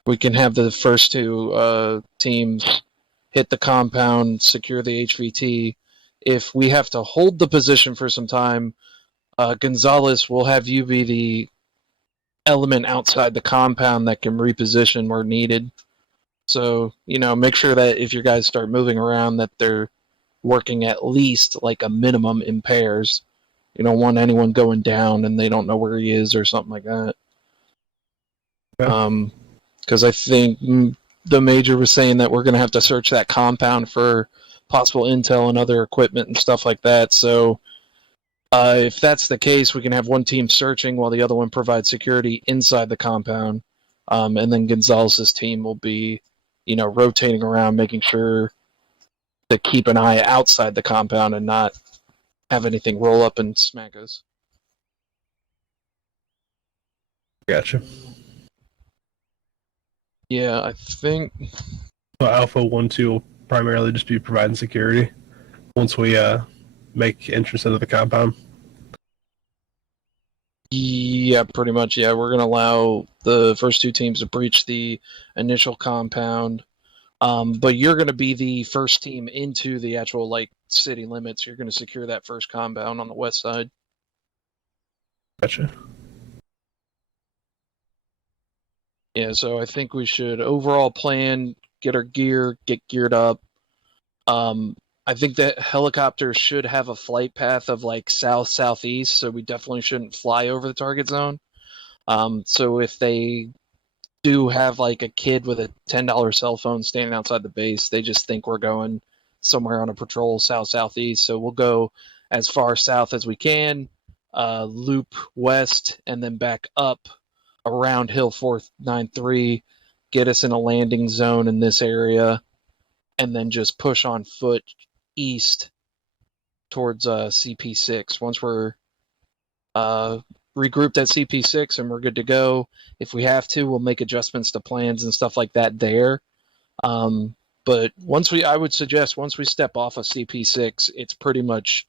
we can have the first 2 teams hit the compound, secure the HVT. If we have to hold the position for some time, Gonzalez will have you be the element outside the compound that can reposition where needed. So, make sure that if your guys start moving around that they're working at least like a minimum in pairs. You don't want anyone going down and they don't know where he is or something like that. Because I think the Major was saying that we're going to have to search that compound for possible intel and other equipment and stuff like that. So if that's the case, we can have one team searching while the other one provides security inside the compound. And then Gonzalez's team will be, rotating around, making sure to keep an eye outside the compound and not have anything roll up and smack us. Gotcha. Yeah, I think. So Alpha 1-2 will primarily just be providing security once we make entrance into the compound. Yeah, pretty much. Yeah, we're gonna allow the first two teams to breach the initial compound, but you're gonna be the first team into the actual like city limits. You're gonna secure that first compound on the west side. Gotcha. Yeah, so I think we should overall plan, get our gear, get geared up. I think that helicopters should have a flight path of like south-southeast, so we definitely shouldn't fly over the target zone. So if they do have like a kid with a $10 cell phone standing outside the base, they just think we're going somewhere on a patrol south-southeast. So we'll go as far south as we can, loop west, and then back up around Hill 493, get us in a landing zone in this area, and then just push on foot east towards CP6. Once we're regrouped at CP6 and we're good to go, if we have to, we'll make adjustments to plans and stuff like that there. But I would suggest once we step off of CP6, it's pretty much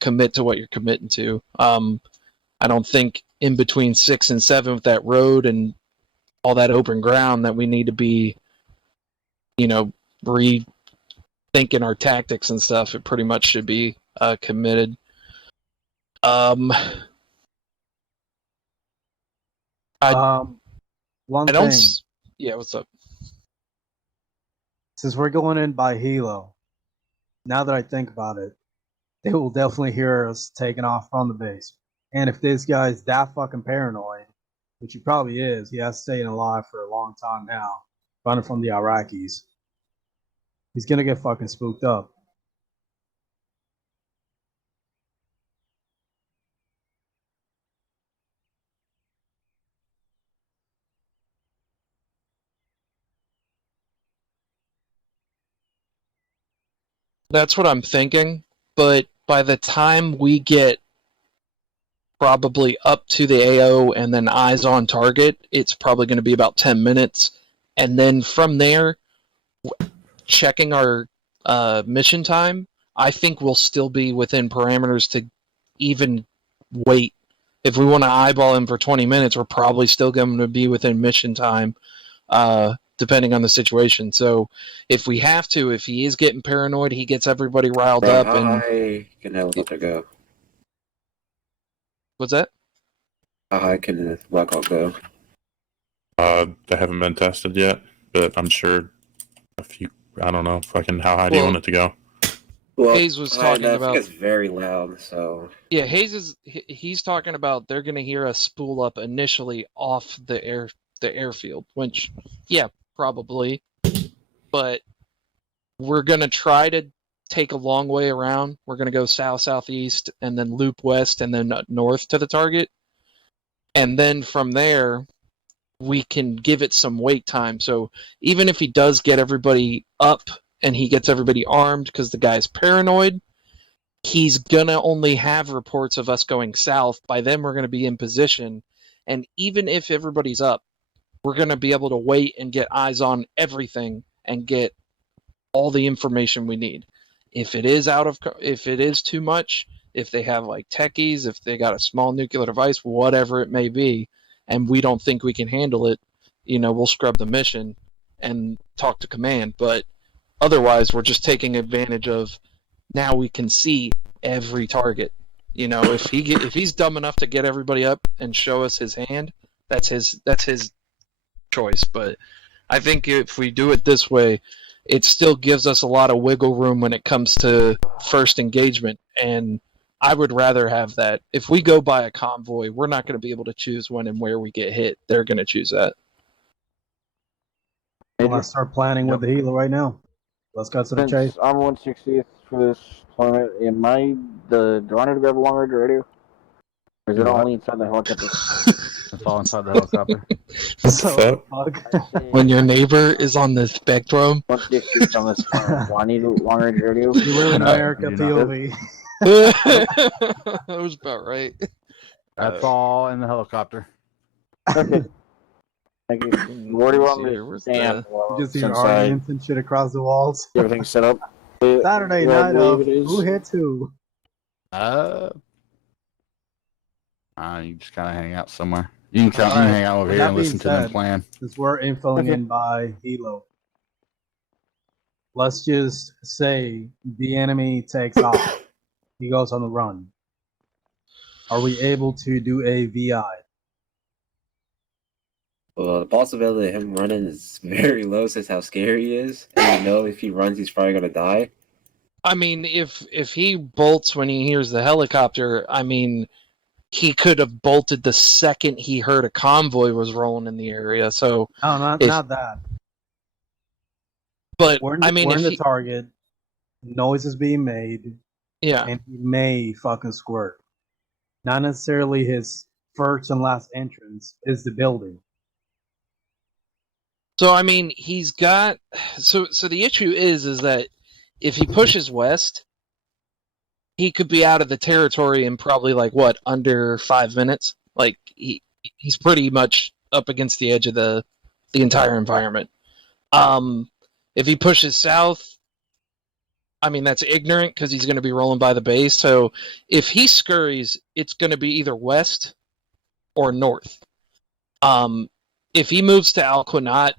commit to what you're committing to. I don't think in between 6 and 7 with that road and all that open ground that we need to be, rethinking our tactics and stuff. It pretty much should be committed. One thing. Yeah, what's up? Since we're going in by Hilo, now that I think about it, they will definitely hear us taking off from the base. And if this guy's that fucking paranoid, which he probably is, he has stayed alive for a long time now, running from the Iraqis, he's gonna get fucking spooked up. That's what I'm thinking, but by the time we get probably up to the AO and then eyes on target, it's probably going to be about 10 minutes. And then from there, checking our mission time, I think we'll still be within parameters to even wait. If we want to eyeball him for 20 minutes, we're probably still going to be within mission time, depending on the situation. So if we have to, if he is getting paranoid, he gets everybody riled up. How And high can helicopter go? What's that? How high can the Blackhawk go? They haven't been tested yet, but I'm sure I don't know, fucking how high do you want it to go? Well, Hayes was talking I about. think it's very loud, so. Yeah, he's talking about they're going to hear us spool up initially off the airfield, which, yeah, probably. But we're going to try to take a long way around. We're going to go south-southeast and then loop west and then north to the target. And then from there, we can give it some wait time. So even if he does get everybody up and he gets everybody armed because the guy's paranoid, he's going to only have reports of us going south. By then, we're going to be in position. And even if everybody's up, we're going to be able to wait and get eyes on everything and get all the information we need. If it is too much, if they have like techies, if they got a small nuclear device, whatever it may be, and we don't think we can handle it, we'll scrub the mission and talk to command. But otherwise, we're just taking advantage of now we can see every target. If he's dumb enough to get everybody up and show us his hand, that's his choice. But I think if we do it this way, it still gives us a lot of wiggle room when it comes to first engagement. And I would rather have that. If we go by a convoy, we're not going to be able to choose when and where we get hit. They're going to choose that. Let's start planning with the Hilo right now. Let's go to the chase. I'm 160th for this deployment. Do I need to grab a long range radio? Or is it only inside the helicopter? and fall inside the helicopter. So, When your neighbor is on the spectrum. 150 on this phone. Do I need long range radio? You live in No, America, you do not. POV. That was about right. That's all in the helicopter. Okay. Thank you. Where do you want me Here, to where's stand? You just hear Since I- arguments and shit across the walls. Everything's set up. Saturday Where I night believe of it is. who hits who. You just kind of hang out somewhere. You can hang out over With here that and being listen to them said, plan. Since we're infoing in by Hilo, let's just say the enemy takes off. He goes on the run. Are we able to do a VI? Well, the possibility of him running is very low since how scary he is. And you know if he runs, he's probably gonna die. I mean, if he bolts when he hears the helicopter, I mean, he could have bolted the second he heard a convoy was rolling in the area. So, No, not that. but We're in, I mean, we're if in the he, target. Noise is being made, yeah, and he may fucking squirt. Not necessarily his first and last entrance is the building. so I mean, he's got so the issue is that if he pushes west, he could be out of the territory in probably like what, under 5 minutes. Like he's pretty much up against the edge of the entire environment. If he pushes south, I mean, that's ignorant because he's going to be rolling by the base. So if he scurries, it's going to be either west or north. If he moves to Alquinat,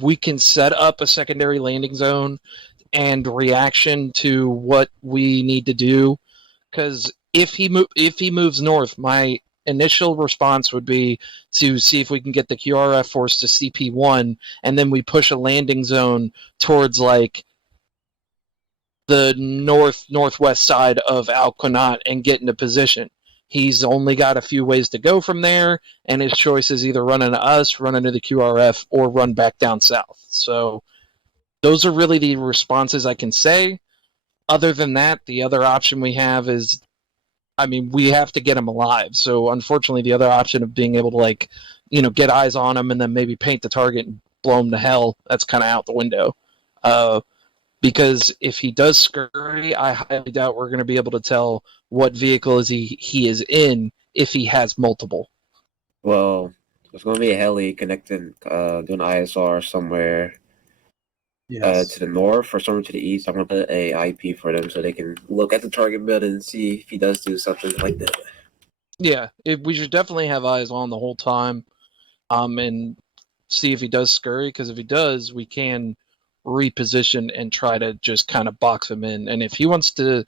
we can set up a secondary landing zone and reaction to what we need to do. Because if he moves north, my initial response would be to see if we can get the QRF force to CP1, and then we push a landing zone towards like the northwest side of Alquinat and get into position. He's only got a few ways to go from there, and his choice is either run into us, run into the QRF, or run back down south. So those are really the responses I can say. Other than that, the other option we have is, I mean, we have to get him alive. So unfortunately, the other option of being able to, like, you know, get eyes on him and then maybe paint the target and blow him to hell, that's kind of out the window. Because if he does scurry, I highly doubt we're going to be able to tell what vehicle he is in if he has multiple. Well, there's gonna be a heli connecting, doing ISR somewhere to the north or somewhere to the east. I'm gonna put a IP for them so they can look at the target building and see if he does do something like that. Yeah, we should definitely have eyes on the whole time, and see if he does scurry. Because if he does, we can reposition and try to just kind of box him in. And if he wants to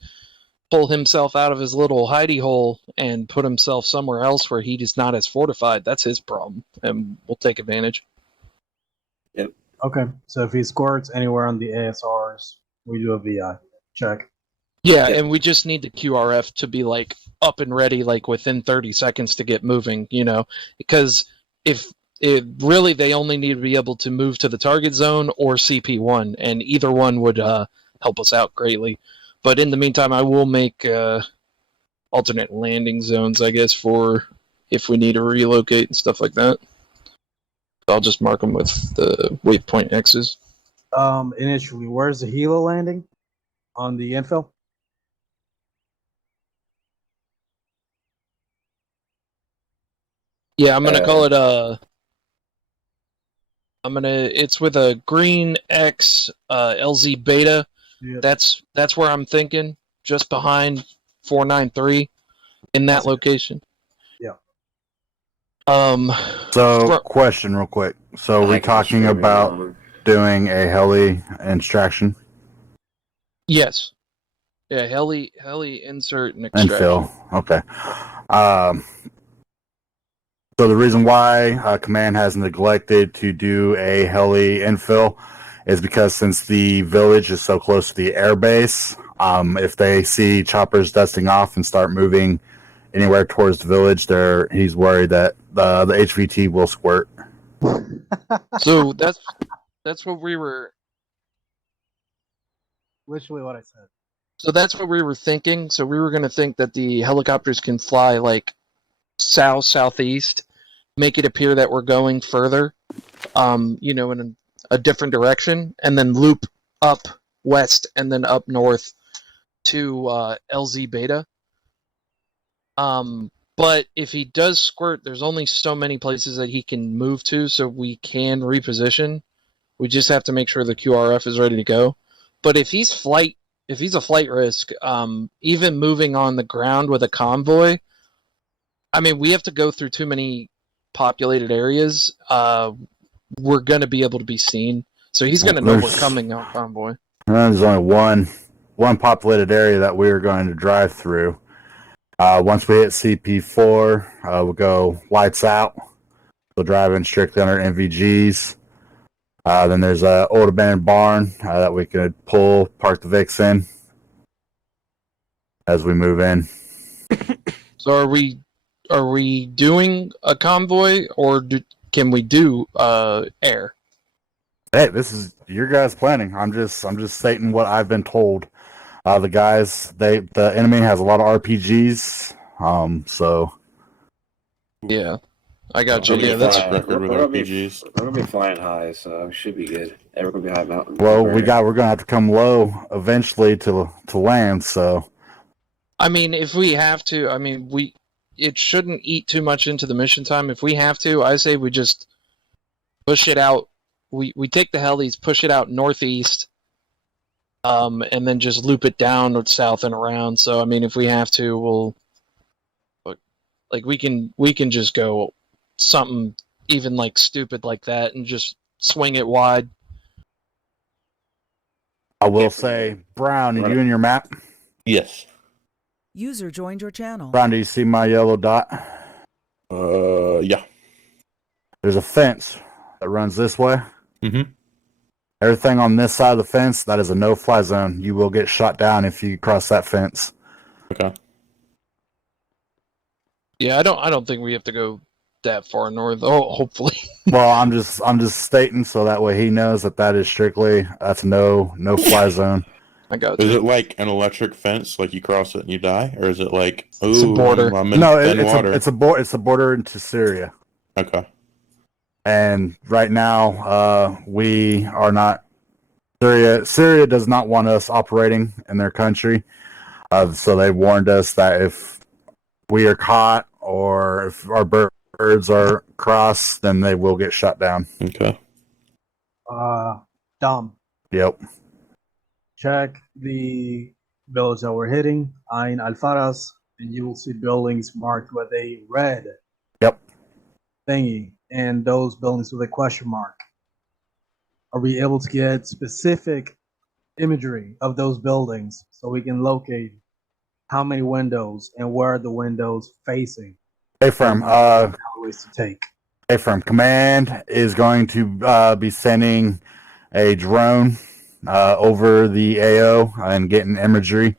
pull himself out of his little hidey hole and put himself somewhere else where he is not as fortified, that's his problem, and we'll take advantage. Yep. Okay, so if he squirts anywhere on the ASRs, we do a VI check. Yeah, and we just need the QRF to be like up and ready, like within 30 seconds to get moving, you know, because really they only need to be able to move to the target zone or CP1, and either one would help us out greatly. But in the meantime, I will make alternate landing zones, I guess, for if we need to relocate and stuff like that. I'll just mark them with the waypoint X's. Initially, where's the helo landing on the infill? Yeah, I'm gonna call it it's with a green X LZ beta. Yeah. That's where I'm thinking, just behind 493 in that location. Yeah. So, question real quick. So, we talking about doing a heli extraction? Yes. Yeah, heli insert and extraction. Infill. Okay. So the reason why Command has neglected to do a heli infill is because since the village is so close to the airbase, if they see choppers dusting off and start moving anywhere towards the village, he's worried that the HVT will squirt. So that's what we were. Literally what I said. So that's what we were thinking. So we were going to think that the helicopters can fly like southeast, make it appear that we're going further, in a different direction, and then loop up west and then up north to LZ Beta. But if he does squirt, there's only so many places that he can move to, so we can reposition. We just have to make sure the QRF is ready to go. But if he's a flight risk, even moving on the ground with a convoy, I mean, we have to go through too many populated areas. We're going to be able to be seen. So he's going to know we're coming on convoy. There's only one populated area that we are going to drive through. Once we hit CP4, we'll go lights out. We'll drive in strictly under NVGs. Then there's an old abandoned barn that we could park the VIX in as we move in. So are we doing a convoy, or can we do air? Hey, this is your guys' planning. I'm just stating what I've been told. The enemy has a lot of RPGs. So yeah, I got you. We're Yeah, that's gonna be flying high, so we should be good. And we're gonna be high mountain. well, we're gonna have to come low eventually to land. So I mean, if we have to, it shouldn't eat too much into the mission time. If we have to, I say we just push it out. We take the helis, push it out northeast, and then just loop it down or south and around. So I mean, if we have to, we'll we can just go something even stupid like that and just swing it wide. I will say, Brown, are you in your map? Yes. User joined your channel. Brown, do you see my yellow dot? Yeah. There's a fence that runs this way. Mm-hmm. Everything on this side of the fence, that is a no-fly zone. You will get shot down if you cross that fence. Okay. Yeah, I don't think we have to go that far north. Oh, hopefully. Well, I'm just stating so that way he knows that is strictly that's no-fly zone. I got Is you. it like an electric fence, like you cross it and you die, or is it like It's a border? I'm in water? It's a border into Syria. Okay. And right now, we are not. Syria does not want us operating in their country. So they warned us that if we are caught or if our birds are crossed, then they will get shut down. Okay. Dom. Yep. Check the village that we're hitting, Ain Alfaras, and you will see buildings marked with a red thingy, and those buildings with a question mark. Are we able to get specific imagery of those buildings so we can locate how many windows and where are the windows facing? Hey, firm. Ways to take. Hey, firm. Command is going to be sending a drone over the AO and getting imagery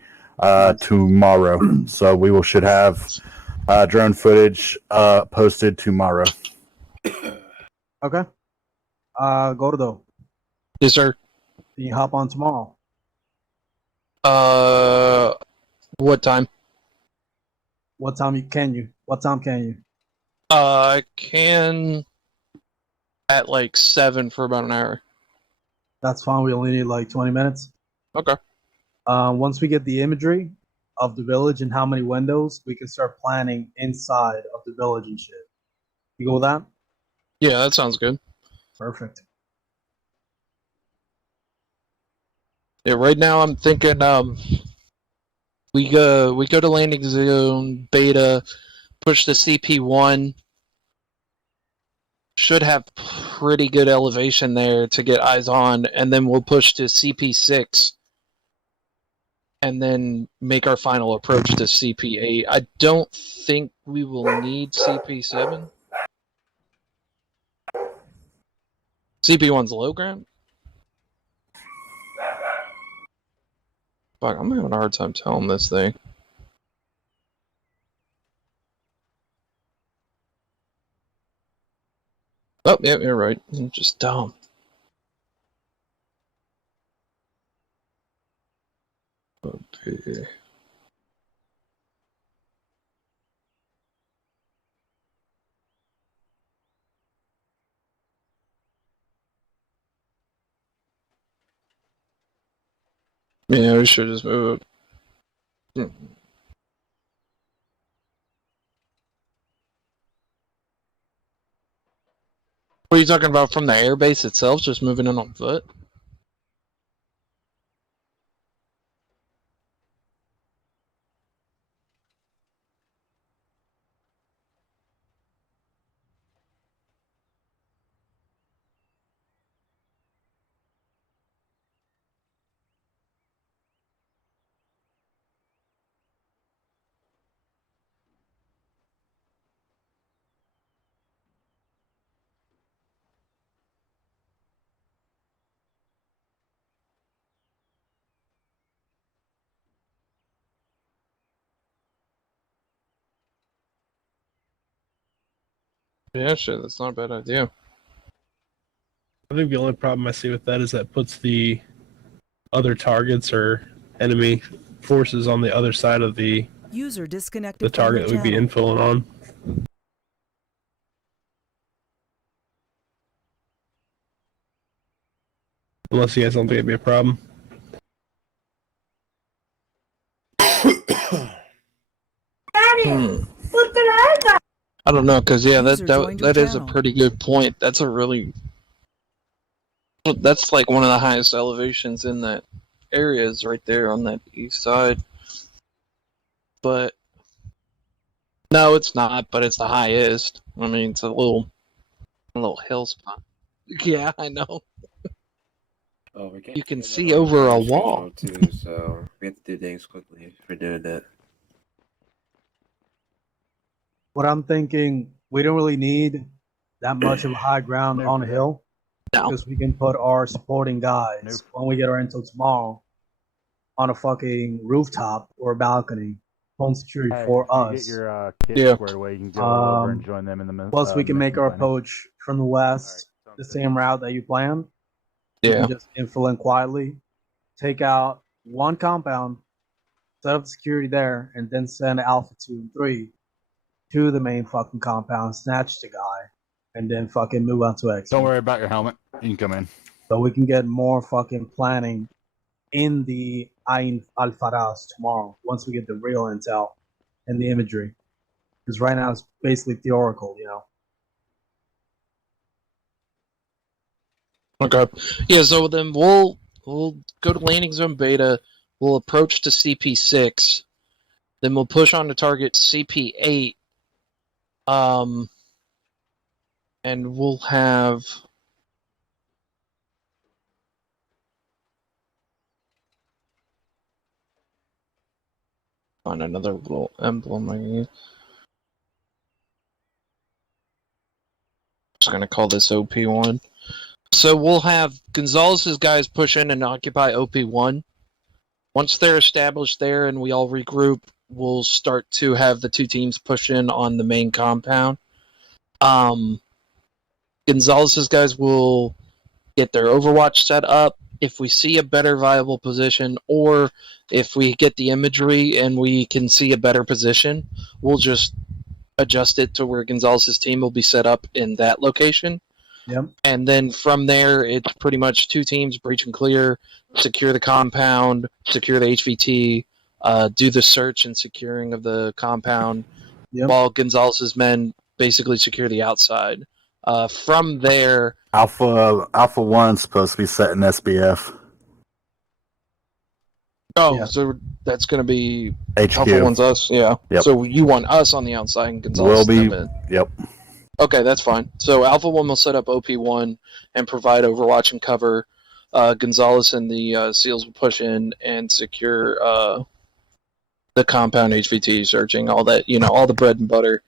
tomorrow. So we should have drone footage posted tomorrow. Okay. Gordo. Yes, sir. Can you hop on tomorrow? What time? What time can you? I can at 7 for about an hour. That's fine. We only need 20 minutes. Okay. Once we get the imagery of the village and how many windows, we can start planning inside of the village and shit. You go with that? Yeah, that sounds good. Perfect. Yeah, right now I'm thinking we go to landing zone beta, push the CP1. Should have pretty good elevation there to get eyes on, and then we'll push to CP6 and then make our final approach to CP8. I don't think we will need CP7. CP1's low ground? Fuck, I'm having a hard time telling this thing. Oh, yeah, you're right. I'm just dumb. Okay. Yeah, we should just move it. What are you talking about from the airbase itself? Just moving in on foot? Yeah, shit, that's not a bad idea. I think the only problem I see with that is that puts the other targets or enemy forces on the other side of the User disconnected target that from your we'd be channel. infilling on. Unless you guys don't think it'd be a problem. I don't know, cause yeah, User that joined your that is a channel. pretty good point. That's like one of the highest elevations in that area is right there on that east side. But no, it's not. But it's the highest. I mean, it's a little hill spot. Yeah, I know. Oh, we can't You can forget see about our over a time wall. schedule, too, so we have to do things quickly if we're doing that. What I'm thinking, we don't really need that much of a high ground on a hill. No. Because we can put our supporting guys when we get our intel tomorrow on a fucking rooftop or a balcony, home security for You us. get your kit Yeah. squared away. You can go over and join them in the Plus, we can make mission our planning. approach from the west the same route that you planned. We Yeah. can just infill in quietly, take out one compound, set up security there, and then send Alpha 2 and 3 to the main fucking compound, snatch the guy, and then fucking move on to X. Don't worry about your helmet. You can come in. So we can get more fucking planning in the Ain Al-Faras tomorrow once we get the real intel and the imagery. Because right now it's basically theoretical, you know. Okay. Yeah. So then we'll go to landing zone beta. We'll approach to CP6. Then we'll push on to target CP8. And we'll have. Find another little emblem I can use. Just gonna call this OP1. So we'll have Gonzalez's guys push in and occupy OP1. Once they're established there and we all regroup, we'll start to have the two teams push in on the main compound. Gonzalez's guys will get their Overwatch set up. If we see a better viable position, or if we get the imagery and we can see a better position, we'll just adjust it to where Gonzalez's team will be set up in that location. Yep. And then from there, it's pretty much two teams, breach and clear, secure the compound, secure the HVT, do the search and securing of the compound, while Gonzalez's men basically secure the outside. From there, Alpha 1's supposed to be set in SBF. so that's going to be HQ. Alpha wants us, yeah. Yep. So you want us on the outside and Gonzalez Will be. them in. Yep. Okay, that's fine. So Alpha 1 will set up OP1 and provide Overwatch and cover. Gonzalez and the SEALs will push in and secure the compound HVT, searching, all that, all the bread and butter.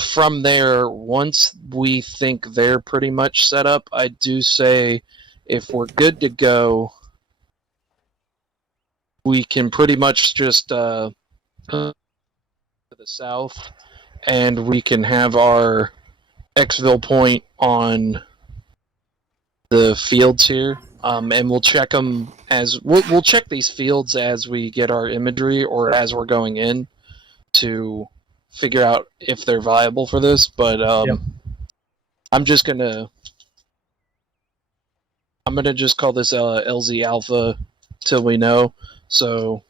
From there, once we think they're pretty much set up, I do say if we're good to go, we can pretty much just to the south, and we can have our exfil point on the fields here, and we'll check them as we'll check these fields as we get our imagery or as we're going in to figure out if they're viable for this. But I'm gonna just call this LZ Alpha till we know. So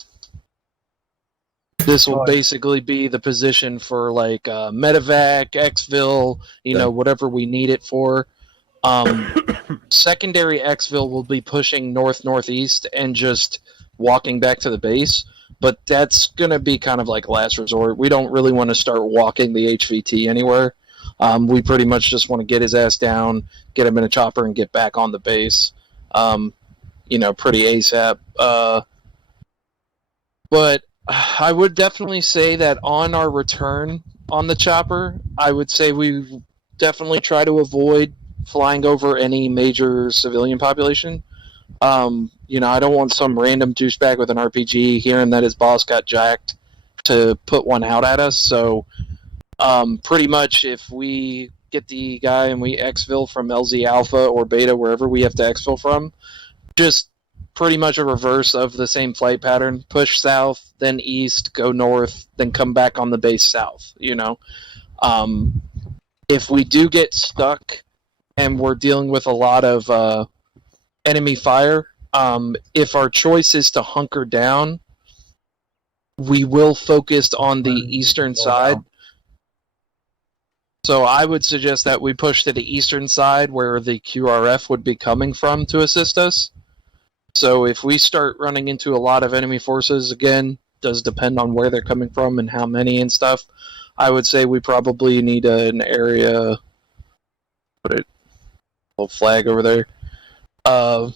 this will basically be the position for like medevac, exfil, whatever we need it for. Secondary exfil will be pushing northeast and just walking back to the base, but that's going to be kind of like last resort. We don't really want to start walking the HVT anywhere. We pretty much just want to get his ass down, get him in a chopper, and get back on the base. Pretty ASAP. But I would definitely say that on our return on the chopper, I would say we definitely try to avoid flying over any major civilian population. I don't want some random douchebag with an RPG hearing that his boss got jacked to put one out at us. So pretty much if we get the guy and we exfil from LZ Alpha or Beta, wherever we have to exfil from, just pretty much a reverse of the same flight pattern. Push south, then east, go north, then come back on the base south, If we do get stuck and we're dealing with a lot of enemy fire, if our choice is to hunker down, we will focus on the eastern side. So I would suggest that we push to the eastern side where the QRF would be coming from to assist us. So if we start running into a lot of enemy forces, again, does depend on where they're coming from and how many and stuff, I would say we probably need an area, put it, little flag over there. I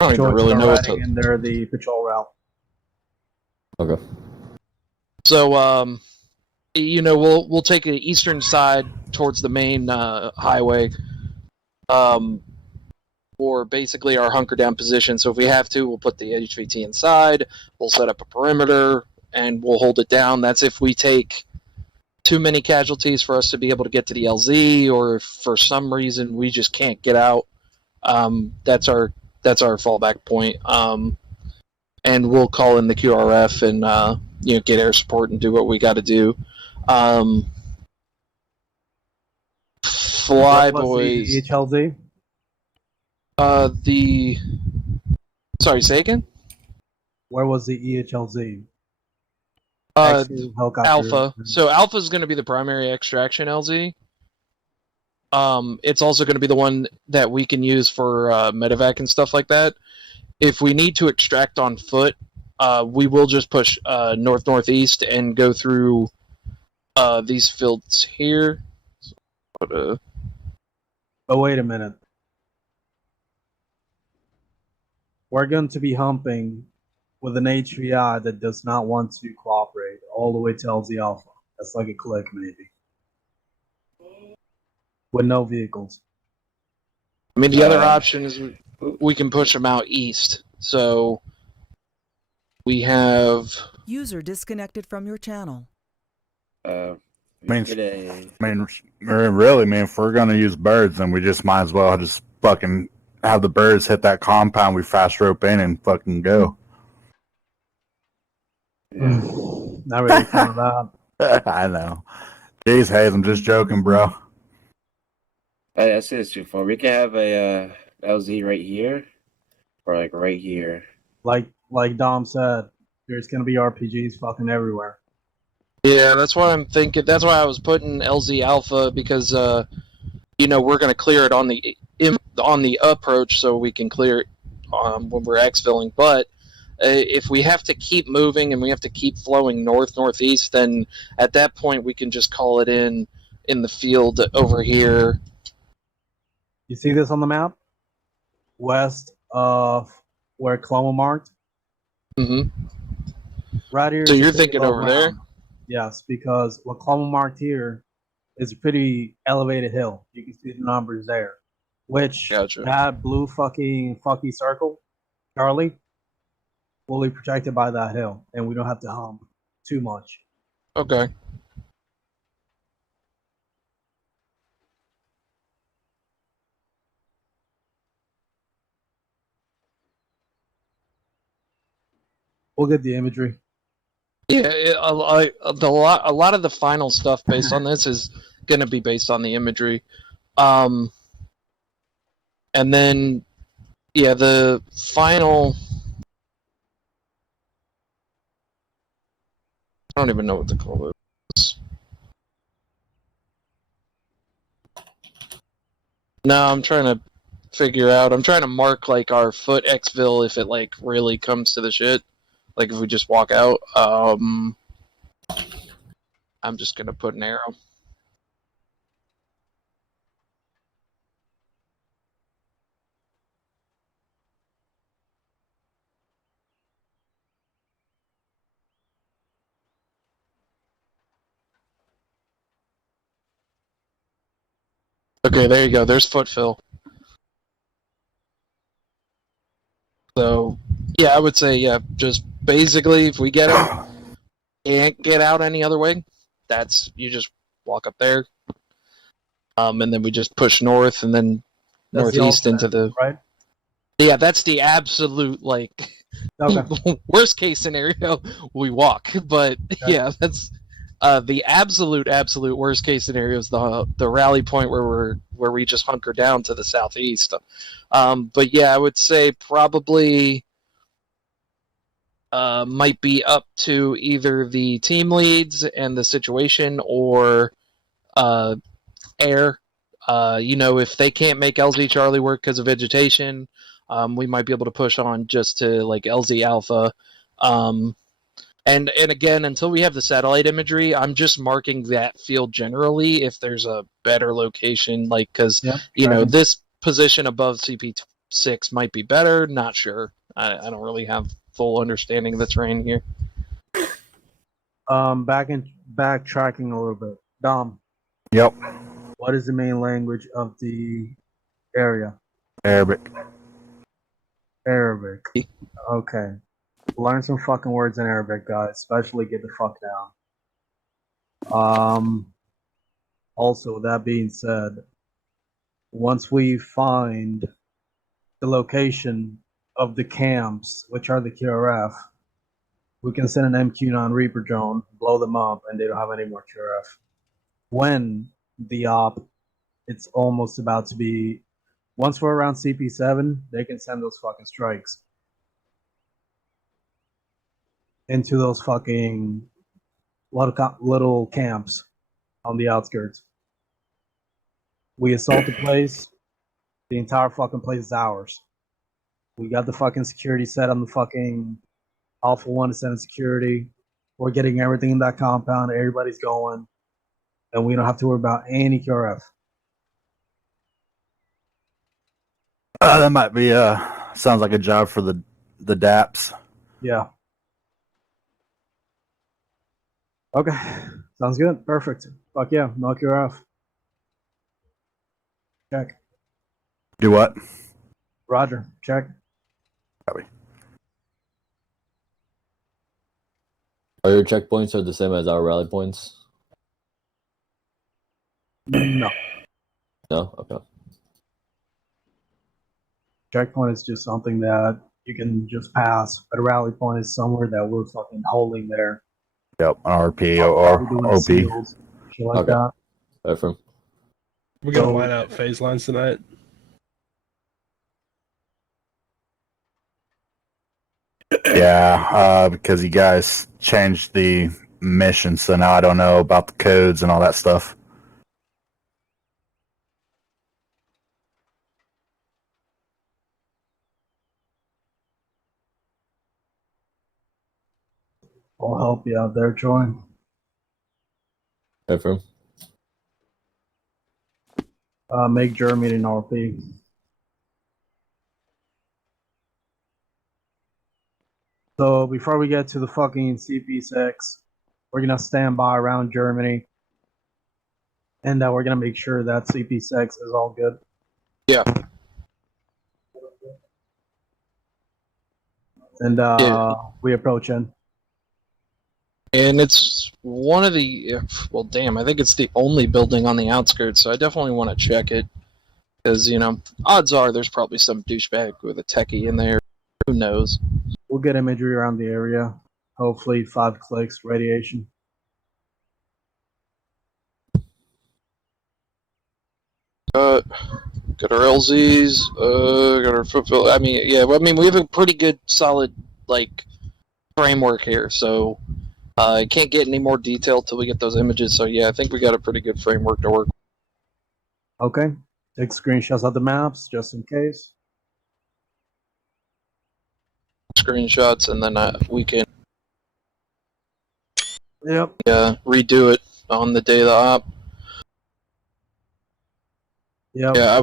don't even really know what to... in there, the patrol route. Okay. So, we'll take the eastern side towards the main highway, for basically our hunker down position. So if we have to, we'll put the HVT inside, we'll set up a perimeter, and we'll hold it down. That's if we take too many casualties for us to be able to get to the LZ, or if for some reason we just can't get out. That's our fallback point. And we'll call in the QRF and get air support and do what we got to do. Flyboys. EHLZ? Sorry, say again? Where was the EHLZ? Alpha. So Alpha is going to be the primary extraction LZ. It's also going to be the one that we can use for medevac and stuff like that. If we need to extract on foot, we will just push northeast and go through these fields here. Oh, wait a minute. We're going to be humping with an HVI that does not want to cooperate all the way to LZ Alpha. That's like a click, maybe. With no vehicles. I mean, the other option is we can push them out east. So we have... User disconnected from your channel. Really, if we're gonna use birds, then we just might as well just fucking have the birds hit that compound, we fast rope in and fucking go. Not really fun of that. I know. Jeez, Hayes, I'm just joking, bro. I see it's too far. We can have a LZ right here, or like right here. Like Dom said, there's gonna be RPGs fucking everywhere. Yeah, that's what I'm thinking. That's why I was putting LZ Alpha, because we're gonna clear it on the approach, so we can clear it when we're exfilling. But if we have to keep moving and we have to keep flowing northeast, then at that point we can just call it in the field over here. You see this on the map? West of where Cloma marked? Mm-hmm. Right here. So you're thinking over there? Yes, because what Cloma marked here is a pretty elevated hill. You can see the numbers there. Which, that blue fucky circle, Charlie, fully protected by that hill. And we don't have to hump too much. Okay. We'll get the imagery. Yeah, a lot of the final stuff based on this is going to be based on the imagery. And then yeah, the final. I don't even know what to call it. No, I'm trying to figure out. I'm trying to mark like our foot exfil if it like really comes to the shit. Like if we just walk out. I'm just gonna put an arrow. Okay, there you go. There's foot fill. So, yeah, I would say, yeah, just basically, if we get him, can't get out any other way, you just walk up there, and then we just push north, and then That's the northeast into alternate, the... right? Yeah, that's the absolute, like, Okay. worst case scenario, we walk. But, yeah, that's... the absolute worst case scenario is the rally point where we just hunker down to the southeast. But yeah, I would say probably might be up to either the team leads and the situation or air. If they can't make LZ Charlie work because of vegetation, we might be able to push on just to like LZ Alpha. And again, until we have the satellite imagery, I'm just marking that field generally if there's a better location, like because this position above CP6 might be better. Not sure. I don't really have full understanding of the terrain here. Backtracking a little bit. Dom. Yep. What is the main language of the area? Arabic. Arabic. Okay. Learn some fucking words in Arabic, guys. Especially get the fuck down. Also, with that being said, once we find the location of the camps, which are the QRF, we can send an MQ-9 Reaper drone, blow them up, and they don't have any more QRF. When the op, it's almost about to be, once we're around CP7, they can send those fucking strikes into those fucking little camps on the outskirts. We assault the place. The entire fucking place is ours. We got the fucking security set on the fucking Alpha 1 to send security. We're getting everything in that compound. Everybody's going. And we don't have to worry about any QRF. That might be sounds like a job for the DAPS. Yeah. Okay. Sounds good. Perfect. Fuck yeah. No QRF. Check. Do what? Roger. Check. Copy. Are your checkpoints the same as our rally points? No. No? Okay. Checkpoint is just something that you can just pass, but a rally point is somewhere that we're fucking holding there. Yep, RP or OP. Seals, shit like that. Affirm. We're gonna line out phase lines tonight. Yeah, because you guys changed the mission, so now I don't know about the codes and all that stuff. I'll help you out there, Troy. Affirm. Make Germany an RP. So before we get to the fucking CP6, we're gonna stand by around Germany, and we're gonna make sure that CP6 is all good. Yeah. And we approach in. And it's one of the, well, damn, I think it's the only building on the outskirts, so I definitely want to check it. Because, odds are there's probably some douchebag with a techie in there. Who knows? We'll get imagery around the area. Hopefully 5 clicks, radiation. Got our LZs. Got our fulfill. I mean, yeah. I mean, we have a pretty good, solid like framework here. So I can't get any more detail till we get those images. So yeah, I think we got a pretty good framework to work. Okay. Take screenshots of the maps just in case. Screenshots, and then we can Yep. redo it on the day of the op. Yep. Yeah,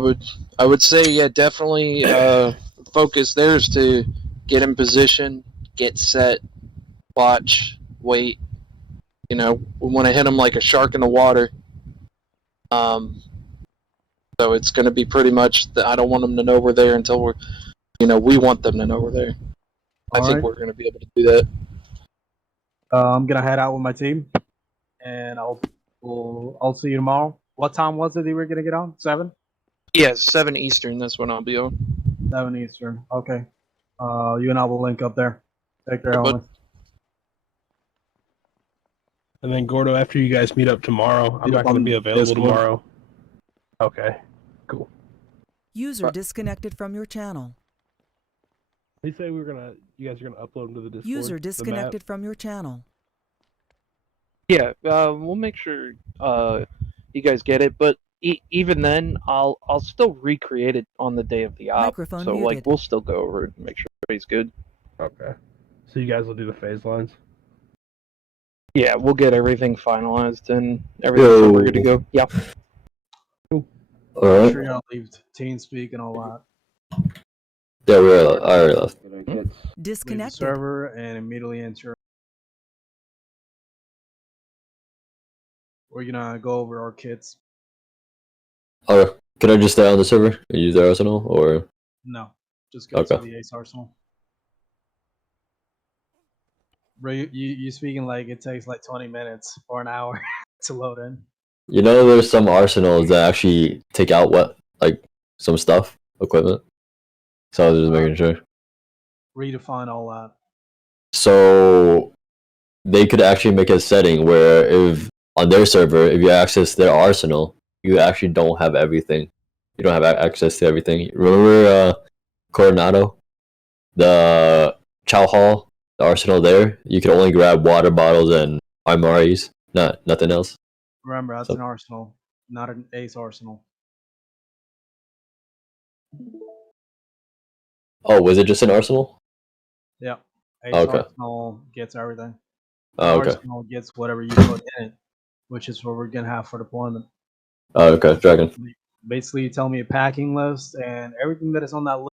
I would say yeah, definitely focus there is to get in position, get set, watch, wait. You know, we want to hit them like a shark in the water. So it's going to be pretty much that I don't want them to know we're there until we want them to know we're there. I think we're going to be able to do that. I'm gonna head out with my team, and I'll see you tomorrow. What time was it that you were gonna get on? 7? Yeah, 7 Eastern. That's when I'll be on. 7 Eastern. Okay. You and I will link up there. Take care, homie. And then Gordo, after you guys meet up tomorrow, I'm not going to be available tomorrow. Okay, cool. User disconnected from your channel. You say you guys are gonna upload them to the Discord. User disconnected from your channel. Yeah, we'll make sure you guys get it, but even then, I'll still recreate it on the day of the op. Microphone so muted. like we'll still go over it and make sure everybody's good. Okay. So you guys will do the phase lines. Yeah, we'll get everything finalized and everything. So we're good to go. Yeah. All Make right. sure y'all leave TeamSpeak and all that. Yeah, I already left. Leave the Disconnected. server and immediately enter. We're gonna go over our kits. Or can I just stay on the server and use their arsenal, or? No, just go to Okay. the Ace Arsenal. Bro, you speaking like it takes like 20 minutes or an hour to load in. You know, there's some arsenals that actually take out some stuff, equipment. So I was just making sure. Redefine all that. So they could actually make a setting where if on their server, if you access their arsenal, you actually don't have everything. You don't have access to everything. Remember Coronado? The Chow Hall, the arsenal there? You can only grab water bottles and armories, nothing else. Remember, that's an Arsenal, not an Ace Arsenal. Oh, was it just an arsenal? Yeah. Ace Okay. Arsenal gets everything. Oh, okay. Arsenal gets whatever you put in it, which is what we're gonna have for deployment. Oh, okay. Dragon. Basically, you tell me a packing list, and everything that is on that list